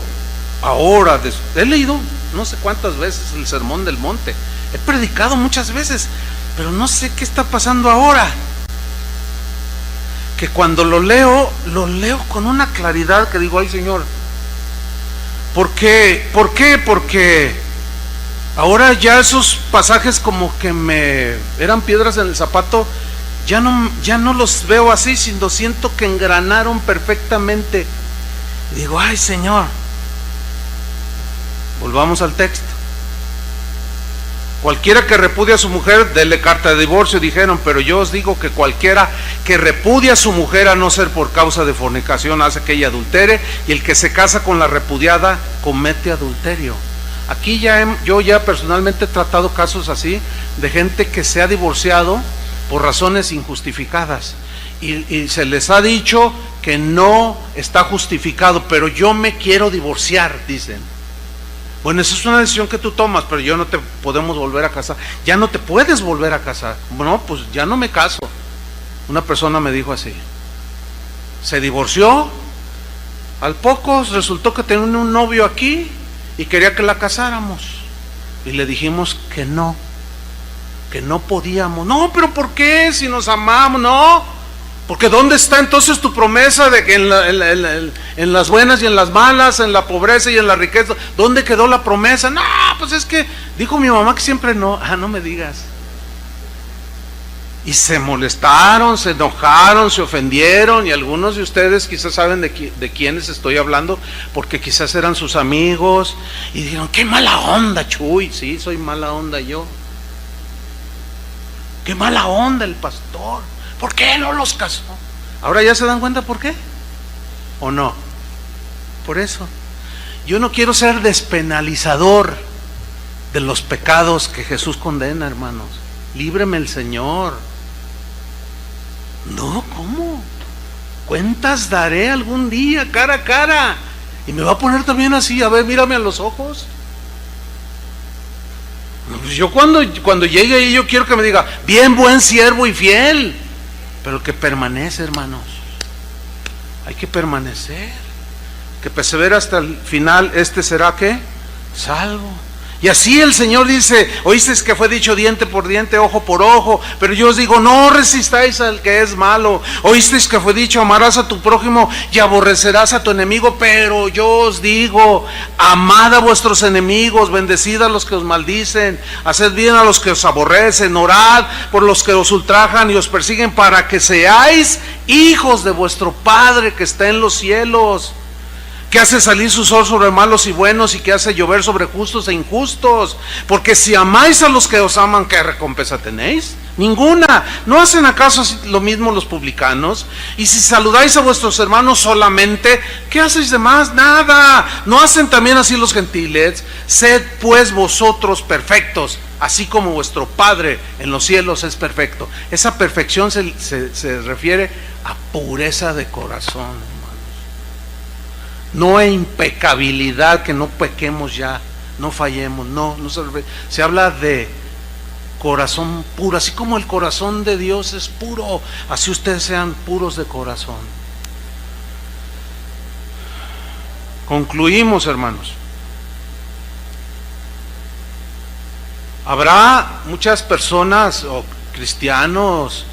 ahora, he leído no sé cuántas veces el Sermón del Monte, he predicado muchas veces, pero no sé qué está pasando ahora, que cuando lo leo con una claridad que digo, ay Señor, ¿por qué? Porque ahora ya esos pasajes como que me eran piedras en el zapato, ya no los veo así, sino siento que engranaron perfectamente. Y digo, ay Señor, volvamos al texto. Cualquiera que repudia a su mujer, dele carta de divorcio, dijeron, pero yo os digo que cualquiera que repudia a su mujer, a no ser por causa de fornicación, hace que ella adultere, y el que se casa con la repudiada comete adulterio. Aquí yo ya personalmente he tratado casos así, de gente que se ha divorciado por razones injustificadas, y se les ha dicho que no está justificado, pero yo me quiero divorciar, dicen. Bueno, esa es una decisión que tú tomas, pero yo no te podemos volver a casar. Ya no te puedes volver a casar. Bueno, pues ya no me caso. Una persona me dijo así, se divorció, al poco resultó que tenía un novio aquí y quería que la casáramos. Y le dijimos que no podíamos. No, pero ¿por qué? Si nos amamos, no. Porque ¿dónde está entonces tu promesa de que en las buenas y en las malas, en la pobreza y en la riqueza, ¿dónde quedó la promesa? No, pues es que dijo mi mamá que siempre no. No me digas. Y se molestaron, se enojaron, se ofendieron, y algunos de ustedes quizás saben de quiénes estoy hablando, porque quizás eran sus amigos, y dijeron, qué mala onda, Chuy. Sí, soy mala onda yo. Qué mala onda el pastor. ¿Por qué no los casó? Ahora ya se dan cuenta por qué, ¿o no? Por eso yo no quiero ser despenalizador de los pecados que Jesús condena, hermanos. Líbreme el Señor. No, ¿cómo? Cuentas daré algún día, cara a cara. Y me va a poner también así, a ver, mírame a los ojos. Pues yo cuando llegue ahí, yo quiero que me diga, bien, buen siervo y fiel. Pero que permanece, hermanos. Hay que permanecer. Que persevera hasta el final, este será, ¿qué? Salvo. Y así el Señor dice, oísteis que fue dicho diente por diente, ojo por ojo, pero yo os digo, no resistáis al que es malo. Oísteis que fue dicho, amarás a tu prójimo y aborrecerás a tu enemigo, pero yo os digo, amad a vuestros enemigos, bendecid a los que os maldicen, haced bien a los que os aborrecen, orad por los que os ultrajan y os persiguen, para que seáis hijos de vuestro Padre que está en los cielos, que hace salir su sol sobre malos y buenos, y que hace llover sobre justos e injustos. Porque si amáis a los que os aman, ¿qué recompensa tenéis? Ninguna. ¿No hacen acaso lo mismo los publicanos? Y si saludáis a vuestros hermanos solamente, ¿qué hacéis de más? Nada. ¿No hacen también así los gentiles? Sed pues vosotros perfectos, así como vuestro Padre en los cielos es perfecto. Esa perfección se refiere a pureza de corazón, no a impecabilidad, que no pequemos ya, no fallemos, no se habla de corazón puro. Así como el corazón de Dios es puro, así ustedes sean puros de corazón. Concluimos, hermanos. Habrá muchas personas o cristianos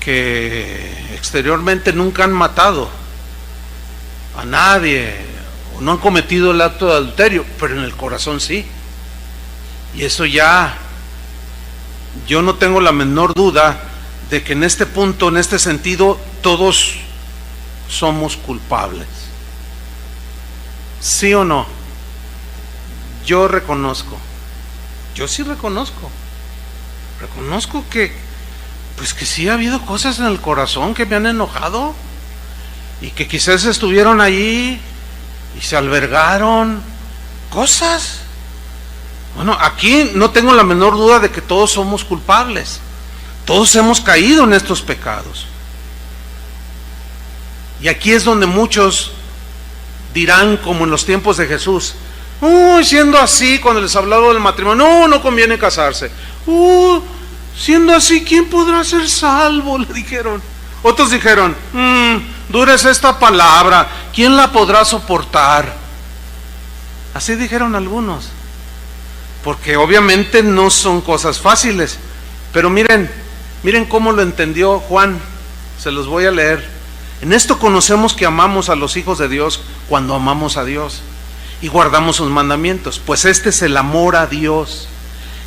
que exteriormente nunca han matado a nadie, o no han cometido el acto de adulterio, pero en el corazón sí. Y eso ya, yo no tengo la menor duda de que en este punto, en este sentido, todos somos culpables. ¿Sí o no? Yo sí reconozco que, pues que sí ha habido cosas en el corazón que me han enojado, y que quizás estuvieron allí y se albergaron cosas. Bueno, aquí no tengo la menor duda de que todos somos culpables. Todos hemos caído en estos pecados. Y aquí es donde muchos dirán, como en los tiempos de Jesús, siendo así, cuando les hablaba del matrimonio, no conviene casarse. Siendo así, ¿quién podrá ser salvo?, le dijeron. Otros dijeron, dura es esta palabra, ¿quién la podrá soportar? Así dijeron algunos, porque obviamente no son cosas fáciles. Pero miren cómo lo entendió Juan. Se los voy a leer. En esto conocemos que amamos a los hijos de Dios, cuando amamos a Dios y guardamos sus mandamientos. Pues este es el amor a Dios,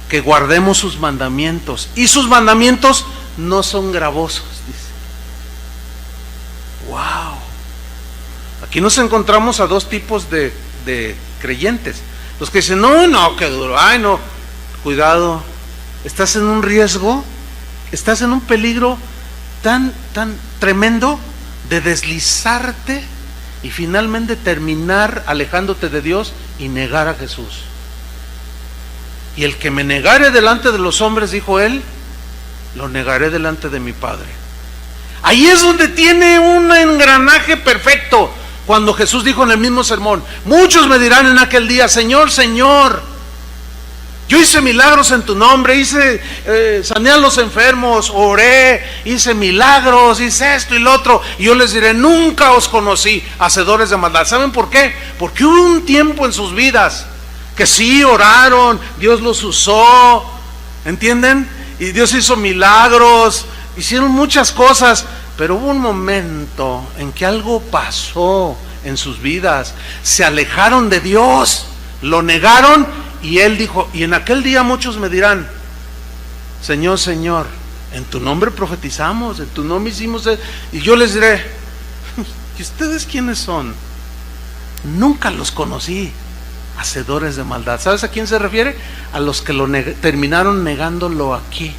que guardemos sus mandamientos, y sus mandamientos no son gravosos, dice. Wow. Aquí nos encontramos a dos tipos de creyentes. Los que dicen, no, qué duro, no, cuidado, estás en un riesgo, estás en un peligro tan tremendo de deslizarte y finalmente terminar alejándote de Dios y negar a Jesús. Y el que me negare delante de los hombres, dijo él, lo negaré delante de mi Padre. Ahí es donde tiene un engranaje perfecto. Cuando Jesús dijo en el mismo sermón, muchos me dirán en aquel día, Señor, Señor, yo hice milagros en tu nombre, sané a los enfermos, oré, hice milagros, hice esto y lo otro. Y yo les diré, nunca os conocí, hacedores de maldad. ¿Saben por qué? Porque hubo un tiempo en sus vidas que sí oraron, Dios los usó, ¿entienden? Y Dios hizo milagros, hicieron muchas cosas, pero hubo un momento en que algo pasó en sus vidas, se alejaron de Dios, lo negaron, y Él dijo, y en aquel día muchos me dirán, Señor, Señor, en tu nombre profetizamos, en tu nombre hicimos, y yo les diré, ¿y ustedes quiénes son? Nunca los conocí, hacedores de maldad. ¿Sabes a quién se refiere? A los que terminaron negándolo aquí,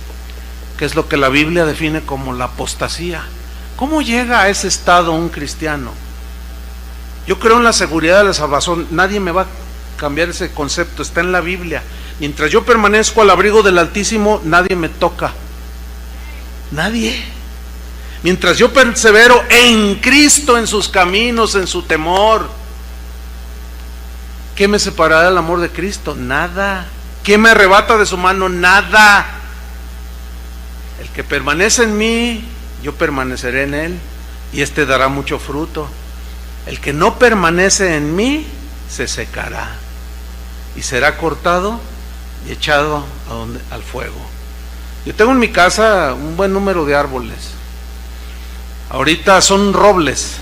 que es lo que la Biblia define como la apostasía. ¿Cómo llega a ese estado un cristiano? Yo creo en la seguridad de la salvación, nadie me va a cambiar ese concepto, está en la Biblia. Mientras yo permanezco al abrigo del Altísimo, nadie me toca, nadie. Mientras yo persevero en Cristo, en sus caminos, en su temor, ¿qué me separará del amor de Cristo? Nada. ¿Qué me arrebata de su mano? Nada. El que permanece en mí, yo permaneceré en él, y éste dará mucho fruto. El que no permanece en mí, se secará, y será cortado y echado al fuego. Yo tengo en mi casa un buen número de árboles. Ahorita son robles.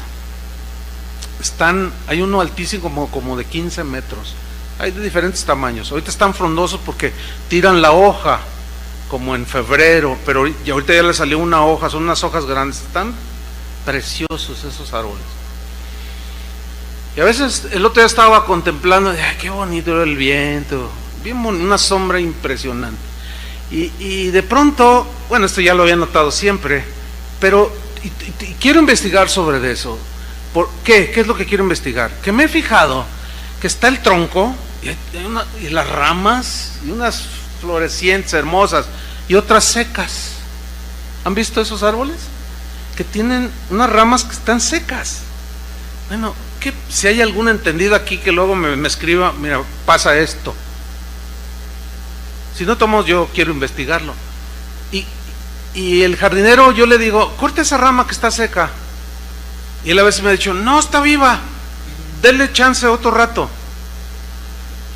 Hay uno altísimo como de 15 metros. Hay de diferentes tamaños. Ahorita están frondosos porque tiran la hoja como en febrero, pero ahorita ya le salió una hoja, son unas hojas grandes. Están preciosos esos árboles. Y a veces el otro día estaba contemplando, ay, qué bonito era el viento, bien bonito, una sombra impresionante. Y de pronto, bueno, esto ya lo había notado siempre, pero y quiero investigar sobre eso. ¿Por qué? ¿Qué es lo que quiero investigar? Que me he fijado que está el tronco y las ramas y unas florecientes hermosas y otras secas. ¿Han visto esos árboles? Que tienen unas ramas que están secas. Bueno, si hay algún entendido aquí que luego me escriba, mira, pasa esto. Si no tomamos, yo quiero investigarlo. Y el jardinero, yo le digo, corta esa rama que está seca. Y él a veces me ha dicho, no, está viva, denle chance otro rato.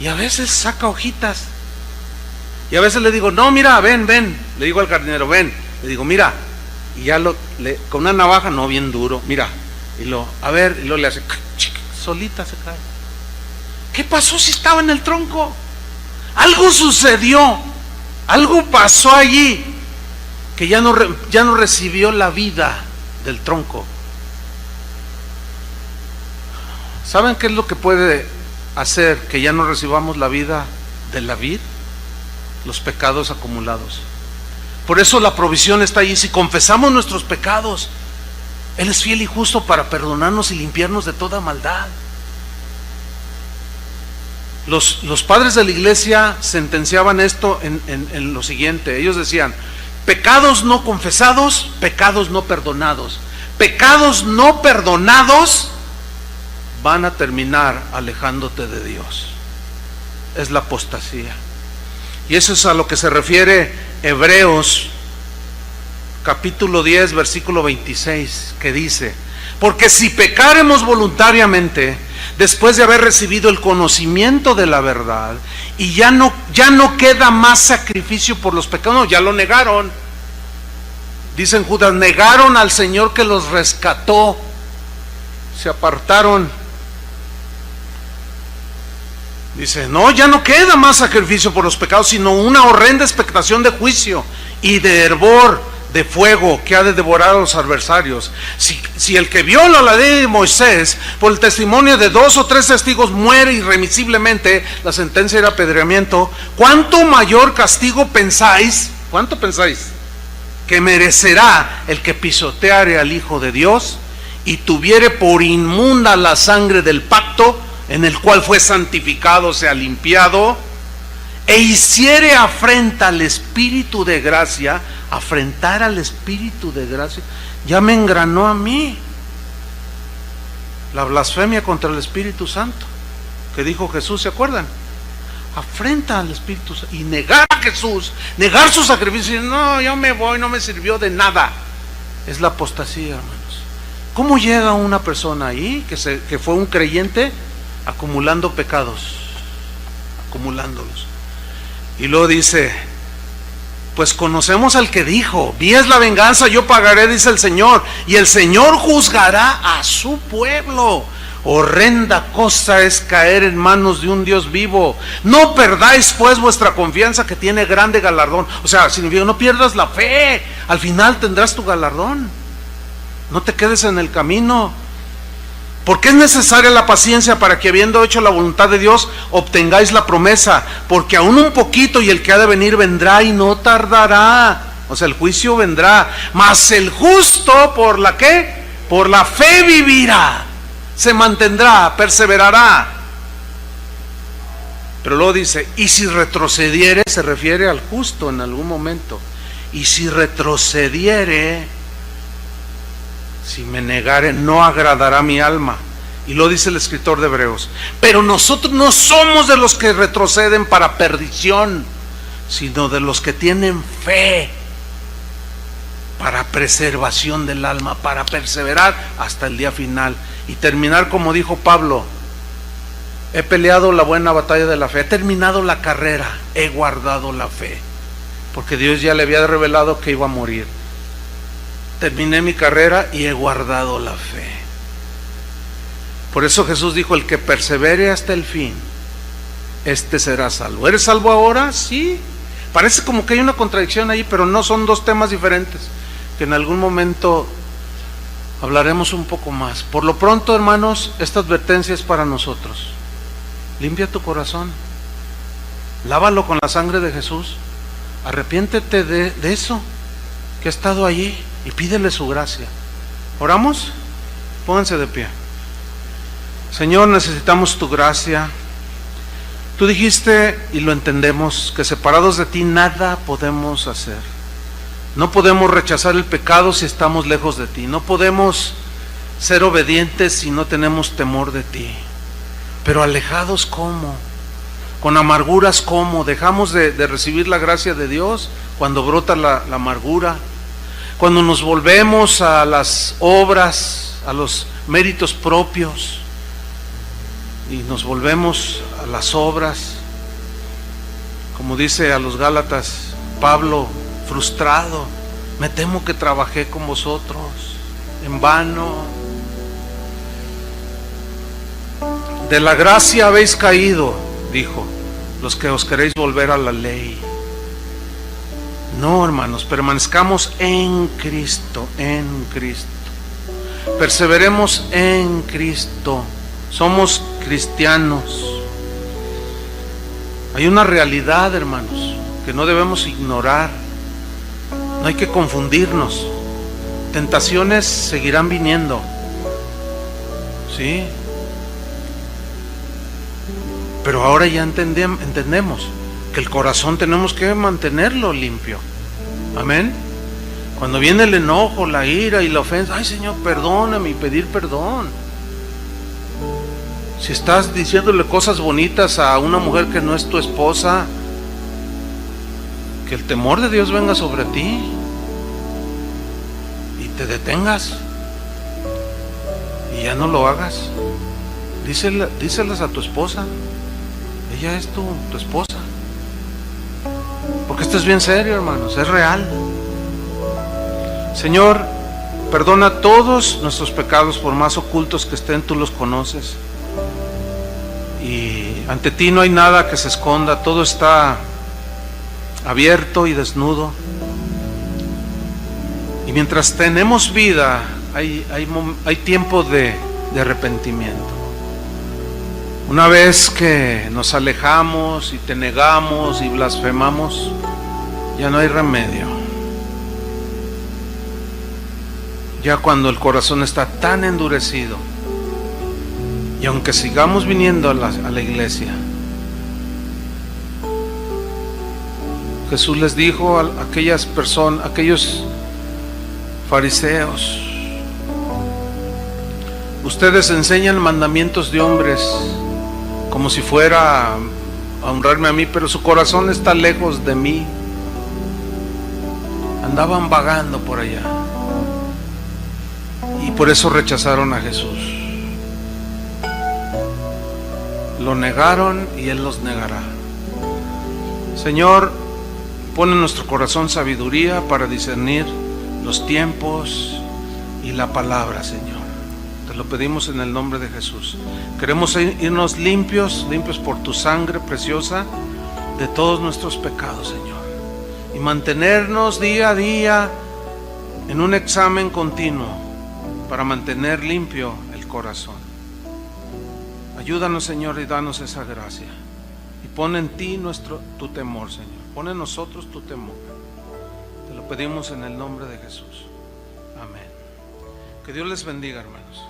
Y a veces saca hojitas. Y a veces le digo, no, mira, ven. Le digo al jardinero, ven. Le digo, mira. Y ya con una navaja, no bien duro, mira. Y luego le hace, solita se cae. ¿Qué pasó si estaba en el tronco? Algo sucedió, algo pasó allí, que ya no recibió la vida del tronco. ¿Saben qué es lo que puede hacer que ya no recibamos la vida de la vid? Los pecados acumulados. Por eso la provisión está allí. Si confesamos nuestros pecados, Él es fiel y justo para perdonarnos y limpiarnos de toda maldad. Los padres de la iglesia sentenciaban esto en lo siguiente. Ellos decían, pecados no confesados, pecados no perdonados. Pecados no perdonados van a terminar alejándote de Dios. Es la apostasía. Y eso es a lo que se refiere Hebreos capítulo 10 versículo 26, que dice, porque si pecaremos voluntariamente después de haber recibido el conocimiento de la verdad, y ya no queda más sacrificio por los pecados, no, ya lo negaron. Dicen Judas, negaron al Señor que los rescató, se apartaron. Dice, no, ya no queda más sacrificio por los pecados, sino una horrenda expectación de juicio y de hervor de fuego que ha de devorar a los adversarios. Si el que viola la ley de Moisés por el testimonio de 2 o 3 testigos muere irremisiblemente, la sentencia era apedreamiento, ¿cuánto mayor castigo pensáis? ¿Cuánto pensáis que merecerá el que pisoteare al Hijo de Dios y tuviere por inmunda la sangre del pacto en el cual fue santificado, sea limpiado, e hiciere afrenta al Espíritu de gracia? Afrentar al Espíritu de gracia ya me engranó a mí. La blasfemia contra el Espíritu Santo que dijo Jesús, ¿se acuerdan? Afrenta al Espíritu Santo y negar a Jesús, negar su sacrificio. No, yo me voy, no me sirvió de nada. Es la apostasía, hermanos. ¿Cómo llega una persona ahí que fue un creyente acumulando pecados? acumulándolos. Y luego dice, pues conocemos al que dijo, mía es la venganza, yo pagaré, dice el Señor, y el Señor juzgará a su pueblo. Horrenda cosa es caer en manos de un Dios vivo. No perdáis pues vuestra confianza, que tiene grande galardón. O sea, significa, no pierdas la fe, al final tendrás tu galardón. No te quedes en el camino. Porque es necesaria la paciencia, para que, habiendo hecho la voluntad de Dios, obtengáis la promesa. Porque aún un poquito, y el que ha de venir vendrá y no tardará. O sea, el juicio vendrá. Mas el justo, ¿por la qué? Por la fe vivirá. Se mantendrá, perseverará. Pero luego dice, y si retrocediere, se refiere al justo en algún momento. Y si retrocediere, si me negare, no agradará mi alma. Y lo dice el escritor de Hebreos. Pero nosotros no somos de los que retroceden para perdición, sino de los que tienen fe para preservación del alma, para perseverar hasta el día final y terminar, como dijo Pablo: he peleado la buena batalla de la fe, he terminado la carrera, he guardado la fe, porque Dios ya le había revelado que iba a morir. Terminé mi carrera y he guardado la fe. Por eso Jesús dijo: el que persevere hasta el fin, este será salvo. ¿Eres salvo ahora? Sí. Parece como que hay una contradicción ahí, pero no, son dos temas diferentes, que en algún momento hablaremos un poco más. Por lo pronto, hermanos, esta advertencia es para nosotros. Limpia tu corazón, lávalo con la sangre de Jesús, arrepiéntete de eso que ha estado allí y pídele su gracia. ¿Oramos? Pónganse de pie. Señor, necesitamos tu gracia. Tú dijiste, y lo entendemos, que separados de ti nada podemos hacer. No podemos rechazar el pecado si estamos lejos de ti. No podemos ser obedientes si no tenemos temor de ti. Pero alejados, ¿cómo? Con amarguras, ¿cómo? Dejamos de recibir la gracia de Dios cuando brota la amargura. Cuando nos volvemos a las obras, a los méritos propios, y nos volvemos a las obras, como dice a los Gálatas Pablo, frustrado: me temo que trabajé con vosotros en vano. De la gracia habéis caído, dijo, los que os queréis volver a la ley. No, hermanos, permanezcamos en Cristo, en Cristo. Perseveremos en Cristo. Somos cristianos. Hay una realidad, hermanos, que no debemos ignorar. No hay que confundirnos. Tentaciones seguirán viniendo, ¿sí? Pero ahora ya entendemos que el corazón tenemos que mantenerlo limpio. Amén. Cuando viene el enojo, la ira y la ofensa, ay, Señor, perdóname, y pedir perdón. Si estás diciéndole cosas bonitas a una mujer que no es tu esposa, que el temor de Dios venga sobre ti y te detengas y ya no lo hagas. Díselas a tu esposa. Ella es tu esposa. Porque esto es bien serio, hermanos, es real. Señor, perdona todos nuestros pecados, por más ocultos que estén, tú los conoces. Y ante ti no hay nada que se esconda, todo está abierto y desnudo. Y mientras tenemos vida, hay tiempo de arrepentimiento. Una vez que nos alejamos y te negamos y blasfemamos, ya no hay remedio. Ya cuando el corazón está tan endurecido, y aunque sigamos viniendo a la iglesia, Jesús les dijo a aquellas personas, aquellos fariseos: ustedes enseñan mandamientos de hombres como si fuera a honrarme a mí, pero su corazón está lejos de mí. Andaban vagando por allá y por eso rechazaron a Jesús. Lo negaron y Él los negará. Señor, pon en nuestro corazón sabiduría para discernir los tiempos y la palabra, Señor. Te lo pedimos en el nombre de Jesús. Queremos irnos limpios por tu sangre preciosa de todos nuestros pecados, Señor, y mantenernos día a día en un examen continuo para mantener limpio el corazón. Ayúdanos, Señor, y danos esa gracia. Y pon en ti tu temor, Señor. Pon en nosotros tu temor. Te lo pedimos en el nombre de Jesús. Amén. Que Dios les bendiga, hermanos.